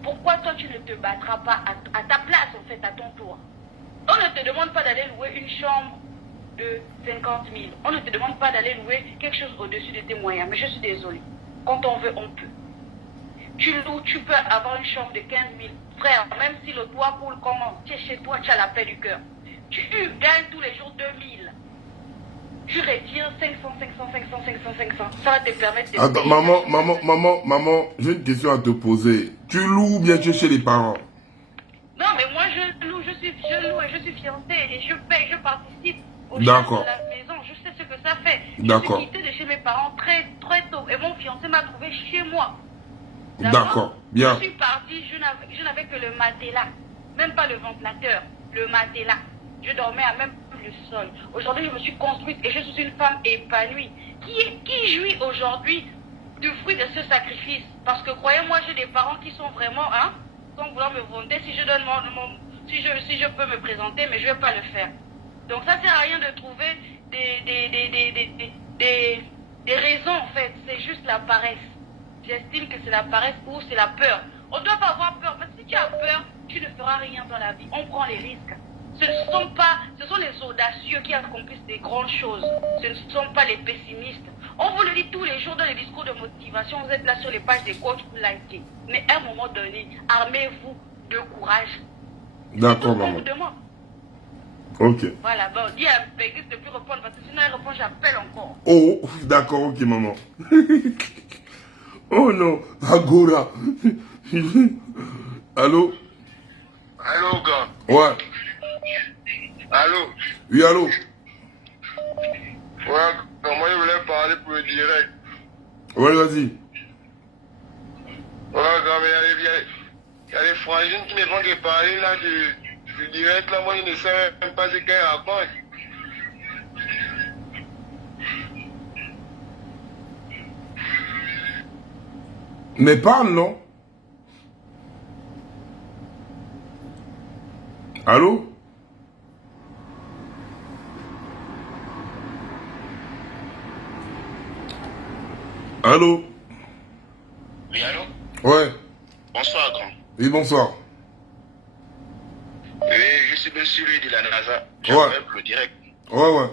pourquoi toi tu ne te battras pas à ta place en fait, à ton tour? On ne te demande pas d'aller louer une chambre de 50 000. On ne te demande pas d'aller louer quelque chose au-dessus de tes moyens. Mais je suis désolée. Quand on veut, on peut. Tu loues, tu peux avoir une chambre de 15 000. Frère, même si le toit coule comment, tu es chez toi, tu as la paix du cœur. Tu gagnes tous les jours 2 000. Tu retires 500. Ça va te permettre de... Attends, maman, j'ai une question à te poser. Tu loues ou bien tu es chez les parents? Non, mais moi je loue et je suis fiancée et je paye, je participe au charges D'accord. de la maison. Je sais ce que ça fait. D'accord. Je suis quittée de chez mes parents très tôt et mon fiancé m'a trouvé chez moi. D'accord, bien. Je suis partie, je n'avais que le matelas, même pas le ventilateur, le matelas. Je dormais à même le sol. Aujourd'hui, je me suis construite et je suis une femme épanouie qui jouit aujourd'hui du fruit de ce sacrifice. Parce que croyez-moi, j'ai des parents qui sont vraiment, sans vouloir me vanter, si je donne si je peux me présenter, mais je ne vais pas le faire. Donc ça sert à rien de trouver des raisons en fait, c'est juste la paresse. J'estime que c'est la paresse ou c'est la peur. On ne doit pas avoir peur, parce que si tu as peur, tu ne feras rien dans la vie. On prend les risques. Ce sont les audacieux qui accomplissent des grandes choses. Ce ne sont pas les pessimistes. On vous le dit tous les jours dans les discours de motivation. Vous êtes là sur les pages des coachs, vous likez. Mais à un moment donné, armez-vous de courage. D'accord, on maman. vous demande. Ok. Voilà, bon, dis à Peggy de ne plus répondre, parce que sinon elle répond, j'appelle encore. Oh, d'accord, ok, maman. Oh non, Agora. Allô? Allô, gars. Ouais. Allô? Oui, allô? Ouais, moi je voulais parler pour le direct. Ouais, vas-y. Ouais, gars, mais il y a des frangines qui me font que parler là du direct, là, moi je ne sais même pas ce qu'elles racontent. Mais parle, non? Allô? Allô? Oui, allô? Ouais. Bonsoir, grand. Oui, bonsoir. Oui, je suis bien celui de la NASA. Ouais. J'appelle pour le direct. Ouais.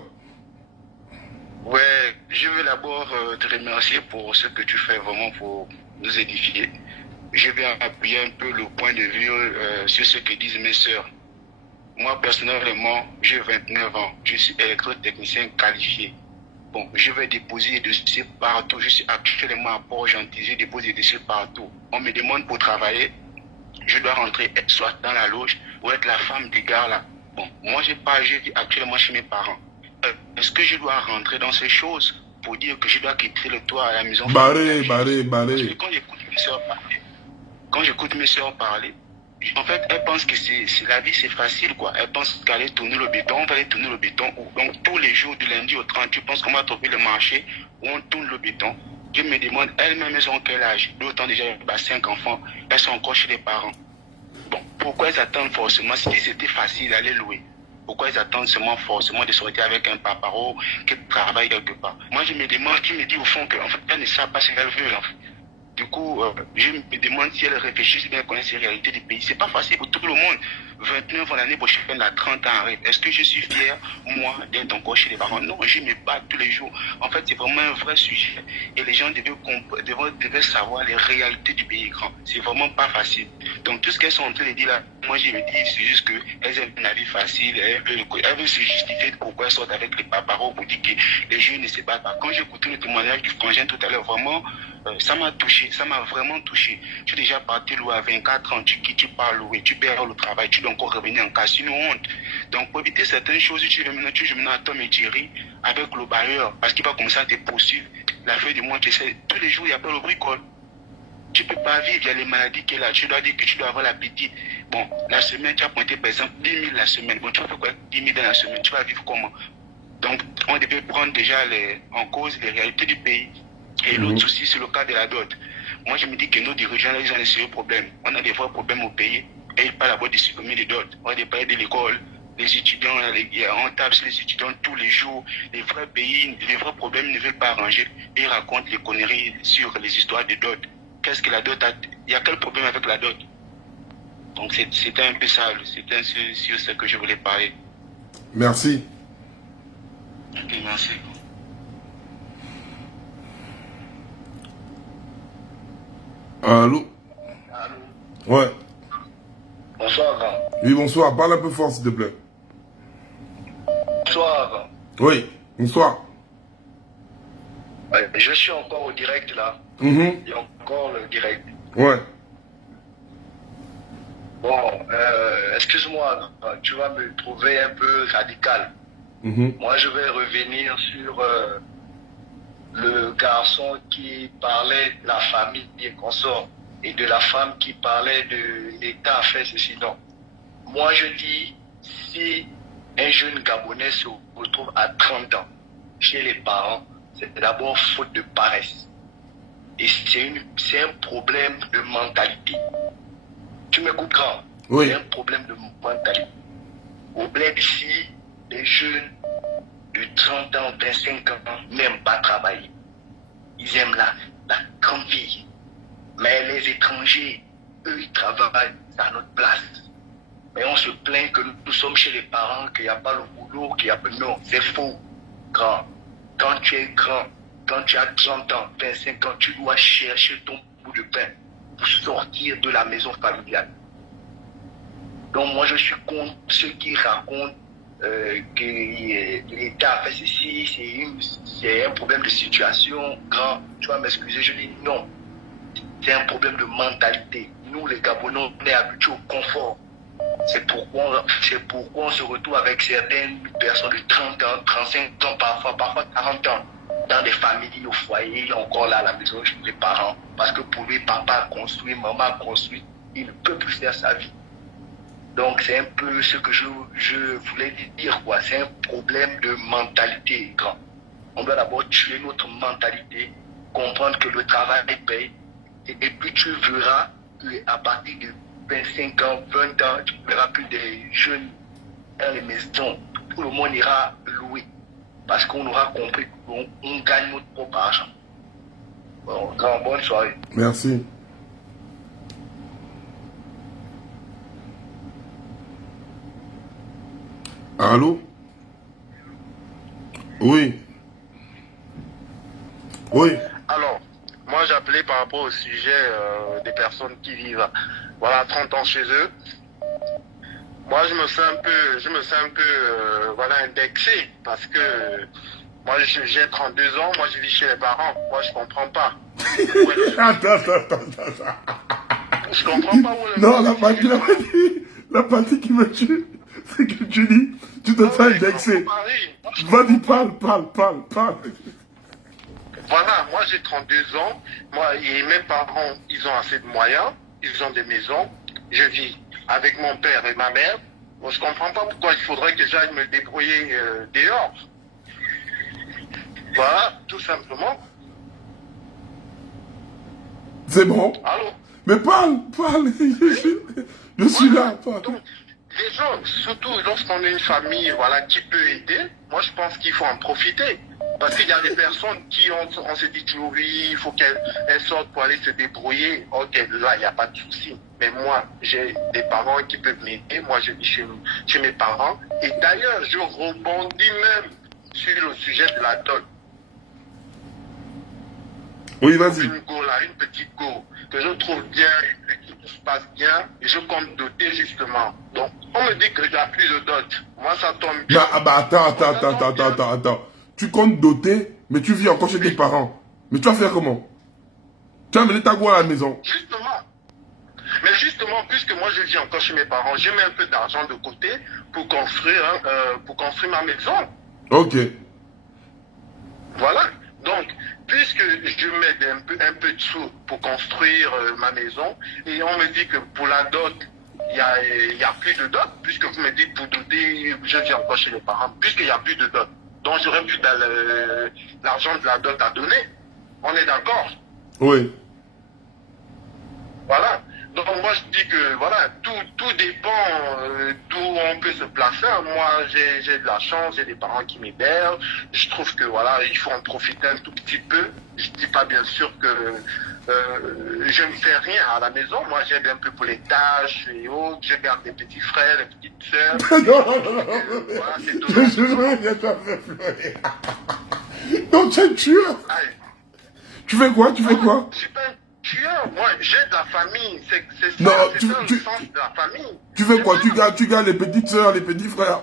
Ouais, je veux d'abord te remercier pour ce que tu fais vraiment pour nous édifier. Je vais appuyer un peu le point de vue sur ce que disent mes sœurs. Moi, personnellement, j'ai 29 ans. Je suis électrotechnicien qualifié. Bon, je vais déposer des dossiers partout. Je suis actuellement à Port-Gentil. Je dépose des dossiers partout. On me demande pour travailler. Je dois rentrer soit dans la loge ou être la femme des gars là. Bon, moi, je vis actuellement chez mes parents. Est-ce que je dois rentrer dans ces choses pour dire que je dois quitter le toit à la maison? Barré. Parce que quand j'écoute mes soeurs parler, en fait, elles pensent que la vie c'est facile quoi. Elles pensent qu'aller tourner le béton, on va aller tourner le béton. Donc tous les jours du lundi au 30, tu penses qu'on va trouver le marché où on tourne le béton. Je me demande, elles-mêmes, elles ont quel âge? D'autant déjà, 5 enfants, elles sont encore chez les parents. Bon, pourquoi elles attendent forcément si c'était facile d'aller louer? Pourquoi ils attendent forcément de sortir avec un paparo qui travaille quelque part? Moi, je me demande, qui me dit au fond qu'en fait, elles ne savent pas ce qu'elles veulent. En fait. Du coup, je me demande si elles réfléchissent bien, connaissent les réalités du pays. C'est pas facile pour tout le monde. 29 ans l'année prochaine, la 30 ans arrive. Est-ce que je suis fier, moi, d'être encore chez les parents? Non, je me bats tous les jours. En fait, c'est vraiment un vrai sujet. Et les gens devaient savoir les réalités du pays grand. C'est vraiment pas facile. Donc, tout ce qu'elles sont en train de dire là, moi, je me dis, c'est juste qu'elles aiment la vie facile. Elles veulent se justifier pourquoi elles sortent avec les paparos pour dire que les jeunes ne se battent pas. Quand j'ai écouté le témoignage du frangin tout à l'heure, vraiment, ça m'a touché. Ça m'a vraiment touché. Je suis déjà parti louer à 24 ans. Tu quittes, tu pars louer, tu perds le travail, tu dois encore revenir en casino, honte. Donc, pour éviter certaines choses, je vais maintenant à Tom et Thierry avec le bailleur parce qu'il va commencer à te poursuivre. La fin du mois, tu sais, tous les jours, il y a pas le bricole. Tu ne peux pas vivre, il y a les maladies qui sont là. Tu dois dire que tu dois avoir l'appétit. Bon, la semaine, tu as pointé par exemple 10 000 la semaine. Bon, tu vas faire quoi 10 000 dans la semaine? Tu vas vivre comment? Donc, on devait prendre déjà en cause les réalités du pays. Et l'autre souci, c'est le cas de la dot. Moi, je me dis que nos dirigeants, là, ils ont un sérieux problème. On a des vrais problèmes au pays. Et ils parlent d'abord de supprimer les dots. On a des parler de l'école. Les étudiants, on tape sur les étudiants tous les jours. Les vrais pays, les vrais problèmes ne veulent pas arranger. Et ils racontent les conneries sur les histoires de dot. Qu'est-ce que la dot a? Il y a quel problème avec la dot? Donc c'était un peu ça, c'était sur ce que je voulais parler. Merci. Ok, merci. Allô? Ouais. Bonsoir, grand. Oui, bonsoir. Parle un peu fort, s'il te plaît. Bonsoir. Oui, bonsoir. Je suis encore au direct, là. Il y a encore le direct. Ouais. Bon, excuse-moi, tu vas me trouver un peu radical. Moi, je vais revenir sur le garçon qui parlait de la famille et consort et de la femme qui parlait de l'État a fait ceci. Non. Moi, je dis, si un jeune Gabonais se retrouve à 30 ans chez les parents, c'est d'abord faute de paresse. Et c'est un problème de mentalité. Tu m'écoutes, grand? Oui. C'est un problème de mentalité. Au bled ici, les jeunes de 30 ans, 25 ans n'aiment pas travailler. Ils aiment la grande vie. Mais les étrangers, eux, ils travaillent à notre place. Mais on se plaint que nous sommes chez les parents, qu'il n'y a pas le boulot, qu'il n'y a pas... Non, c'est faux, grand. Quand tu es grand, quand tu as 30 ans, 25 ans, tu dois chercher ton bout de pain pour sortir de la maison familiale. Donc moi, je suis contre ceux qui racontent que l'État a fait ceci, c'est un problème de situation. Grand, tu vas m'excuser, je dis non. C'est un problème de mentalité. Nous, les Gabonais, on est habitués au confort. C'est pourquoi on se retrouve avec certaines personnes de 30 ans, 35 ans, parfois 40 ans, dans des familles au foyer, encore là à la maison chez les parents. Parce que pour lui, papa a construit, maman a construit, il ne peut plus faire sa vie. Donc c'est un peu ce que je voulais dire, quoi. C'est un problème de mentalité, grand. On doit d'abord tuer notre mentalité, comprendre que le travail paye. Et puis tu verras qu'à partir de 25 ans, 20 ans, tu ne verras plus des jeunes dans les maisons. Tout le monde ira louer. Parce qu'on aura compris qu'on gagne notre propre argent. Bon, grand, bonne soirée. Merci. Allô? Oui. Oui. Alors, moi j'appelais par rapport au sujet des personnes qui vivent, voilà, 30 ans chez eux. Moi je me sens un peu, voilà, indexé, parce que moi j'ai 32 ans, moi je vis chez les parents, moi je comprends pas. Attends. Je comprends pas où le... Non, la partie qui me tue, c'est que tu dis, tu te sens indexé. Vas-y, parle. Voilà, moi j'ai 32 ans, moi et mes parents, ils ont assez de moyens, ils ont des maisons, je vis avec mon père et ma mère. Bon, je comprends pas pourquoi il faudrait que j'aille me débrouiller dehors. Voilà, tout simplement. C'est bon. Allô? Mais parle. Je suis là, parle. Donc, les gens, surtout lorsqu'on a une famille, voilà, qui peut aider, moi je pense qu'il faut en profiter. Parce qu'il y a des personnes qui on se dit toujours oui, il faut qu'elles sortent pour aller se débrouiller. Ok, là, il n'y a pas de souci. Mais moi, j'ai des parents qui peuvent m'aider. Moi, je vis chez mes parents. Et d'ailleurs, je rebondis même sur le sujet de la dot. Oui, vas-y. Une petite go, que je trouve bien et que tout se passe bien. Et je compte doter justement. Donc, on me dit que j'ai plus de dot. Moi, ça tombe bien. Attends. Tu comptes doter, mais tu vis encore chez tes parents. Mais tu vas faire comment? Tu vas amener ta go à la maison. Justement. Mais justement, puisque moi je vis encore chez mes parents, je mets un peu d'argent de côté pour construire ma maison. Ok. Voilà. Donc, puisque je mets un peu de sous pour construire ma maison, et on me dit que pour la dot, il y a plus de dot, puisque vous me dites pour doter, je viens encore chez les parents, puisqu'il n'y a plus de dot. Donc j'aurais plus l'argent de la dot à donner. On est d'accord? Oui. Voilà. Donc moi je dis que voilà, tout dépend d'où on peut se placer. Moi j'ai de la chance, j'ai des parents qui m'hébergent. Je trouve que voilà, il faut en profiter un tout petit peu. Je dis pas bien sûr que je ne fais rien à la maison. Moi j'aide un peu pour les tâches et autres. Je garde des petits frères, des petites sœurs. Voilà, c'est tout. Non, tu es un tueur. Tu fais quoi? Tu fais quoi? Je suis pas un tueur. Moi j'ai de la famille. C'est ça, Non, c'est ça le sens de la famille. Tu fais quoi? Tu gardes les petites sœurs, les petits frères?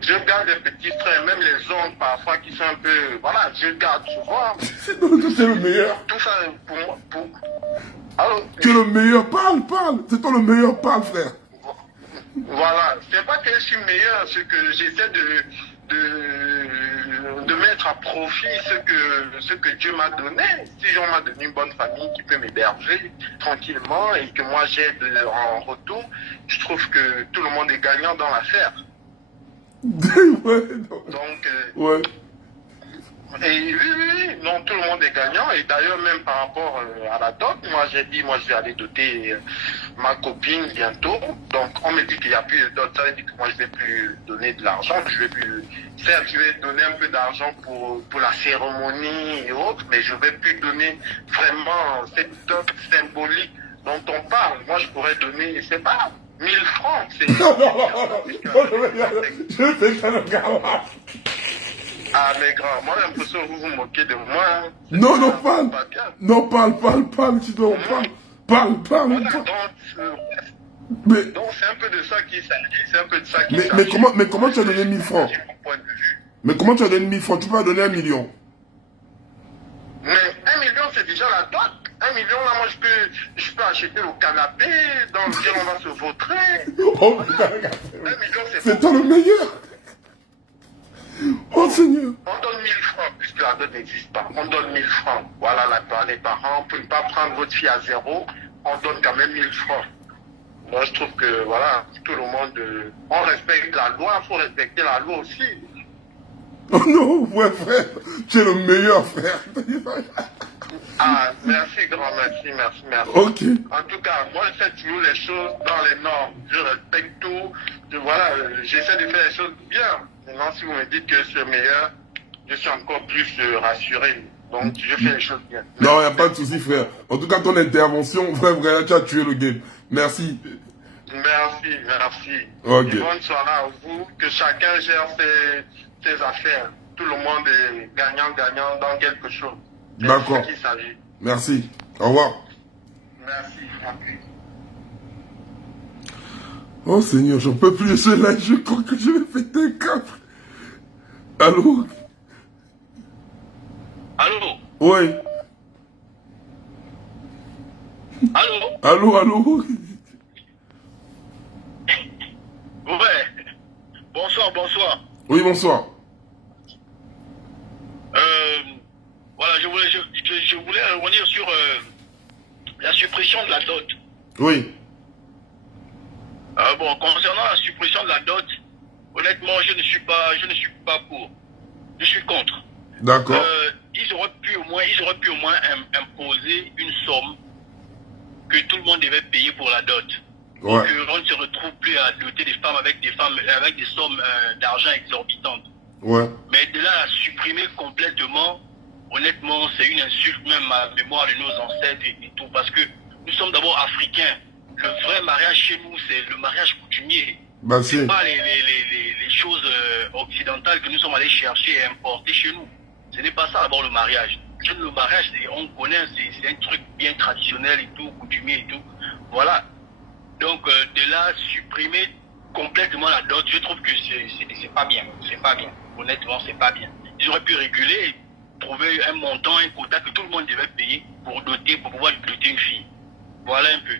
Je garde les petits frères, même les oncles parfois qui sont un peu... Voilà, je garde, tu vois. C'est le meilleur. Tout ça pour moi... Alors, tu es le meilleur, parle. C'est toi le meilleur, parle, frère. Voilà, c'est pas que je suis meilleur, c'est que j'essaie de mettre à profit ce que Dieu m'a donné. Si on m'a donné une bonne famille qui peut m'héberger tranquillement et que moi j'aide en retour, je trouve que tout le monde est gagnant dans l'affaire. Ouais, donc, ouais. Et oui, non, tout le monde est gagnant. Et d'ailleurs, même par rapport à la dot, moi j'ai dit, je vais aller doter ma copine bientôt. Donc on me dit qu'il n'y a plus de dot, ça veut dire que moi je ne vais plus donner de l'argent. Je vais plus, certes, je vais donner un peu d'argent pour la cérémonie et autres, mais je ne vais plus donner vraiment cette dot symbolique dont on parle. Moi je pourrais donner, c'est pas 1000 francs. C'est... Je fais ça le gars. Ah mais grand, moi j'ai l'impression que vous vous moquez de moi. Hein. Non, parle. Non, parle, tu dois parle. Mais donc c'est un peu de ça qu'il s'agit, c'est un peu de ça qu'il s'agit. Mais comment tu as donné 1000 francs? Mais comment tu as donné 1000 francs? Tu peux donner 1 million. Mais 1 million c'est déjà la dot. 1 million là, moi je peux acheter le canapé dans lequel on va se vautrer. Oh putain, 1 million c'est toi le meilleur. Oh Seigneur. On donne 1000 francs puisque la dot n'existe pas. On donne 1000 francs. Voilà les parents, pour ne pas prendre votre fille à zéro, on donne quand même 1000 francs. Moi je trouve que voilà, tout le monde, on respecte la loi, il faut respecter la loi aussi. Oh non, ouais frère, tu es le meilleur frère. Ah, merci grand, merci. Ok. En tout cas, moi je fais toujours les choses dans les normes. Je respecte tout. Voilà, j'essaie de faire les choses bien. Maintenant, si vous me dites que c'est meilleur, je suis encore plus rassuré. Donc, je fais les choses bien. Non, il n'y a pas de souci, frère. En tout cas, ton intervention, vraiment, tu as tué le game. Merci. Merci. Ok. Et bonne soirée à vous. Que chacun gère ses affaires. Tout le monde est gagnant dans quelque chose. D'accord. C'est ce qu'il s'agit. Merci. Au revoir. Merci. Oh Seigneur, j'en peux plus de cela, je crois que je vais péter un câble. Allô? Allô? Oui. Allô? Allô? Ouais. Bonsoir. Oui, bonsoir. Voilà, je voulais revenir sur la suppression de la dot. Oui. Bon, concernant la suppression de la dot, honnêtement, je ne suis pas pour. Je suis contre. D'accord. Ils auraient pu au moins imposer une somme que tout le monde devait payer pour la dot. Ouais. Pour qu'on ne se retrouve plus à doter des femmes avec des sommes d'argent exorbitantes. Ouais. Mais de là à supprimer complètement, honnêtement, c'est une insulte même à la mémoire de nos ancêtres et tout, parce que nous sommes d'abord africains. Le vrai mariage chez nous, c'est le mariage coutumier. Bah, c'est pas les choses occidentales que nous sommes allés chercher et importer chez nous. Ce n'est pas ça d'abord le mariage. Le mariage, on connaît, c'est un truc bien traditionnel et tout, coutumier et tout. Voilà. Donc de là, supprimer complètement la dot, je trouve que c'est pas bien. C'est pas bien. Honnêtement, c'est pas bien. Ils auraient pu réguler, trouver un montant, un quota que tout le monde devait payer pour pouvoir doter une fille. Voilà un peu.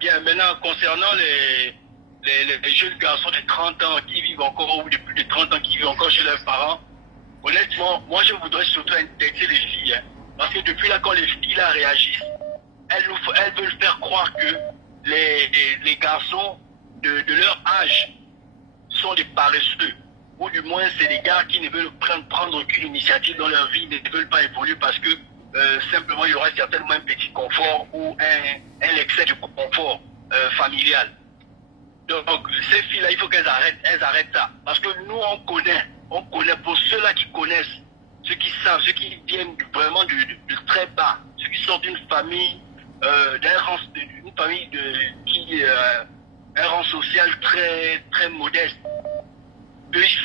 Bien, maintenant, concernant les jeunes garçons de 30 ans qui vivent encore, ou de plus de 30 ans qui vivent encore chez leurs parents, honnêtement, moi je voudrais surtout interdire les filles. Hein, parce que depuis là, quand les filles là réagissent, elles veulent faire croire que les garçons de leur âge sont des paresseux. Ou du moins, c'est des gars qui ne veulent prendre aucune initiative dans leur vie, ne veulent pas évoluer parce que simplement il y aura certainement un petit confort ou un excès de confort familial. Donc, ces filles-là, il faut qu'elles arrêtent ça. Parce que nous, on connaît pour ceux-là qui connaissent, ceux qui savent, ceux qui viennent vraiment du très bas, ceux qui sortent d'une famille, un rang social très, très modeste. Eux, ils savent.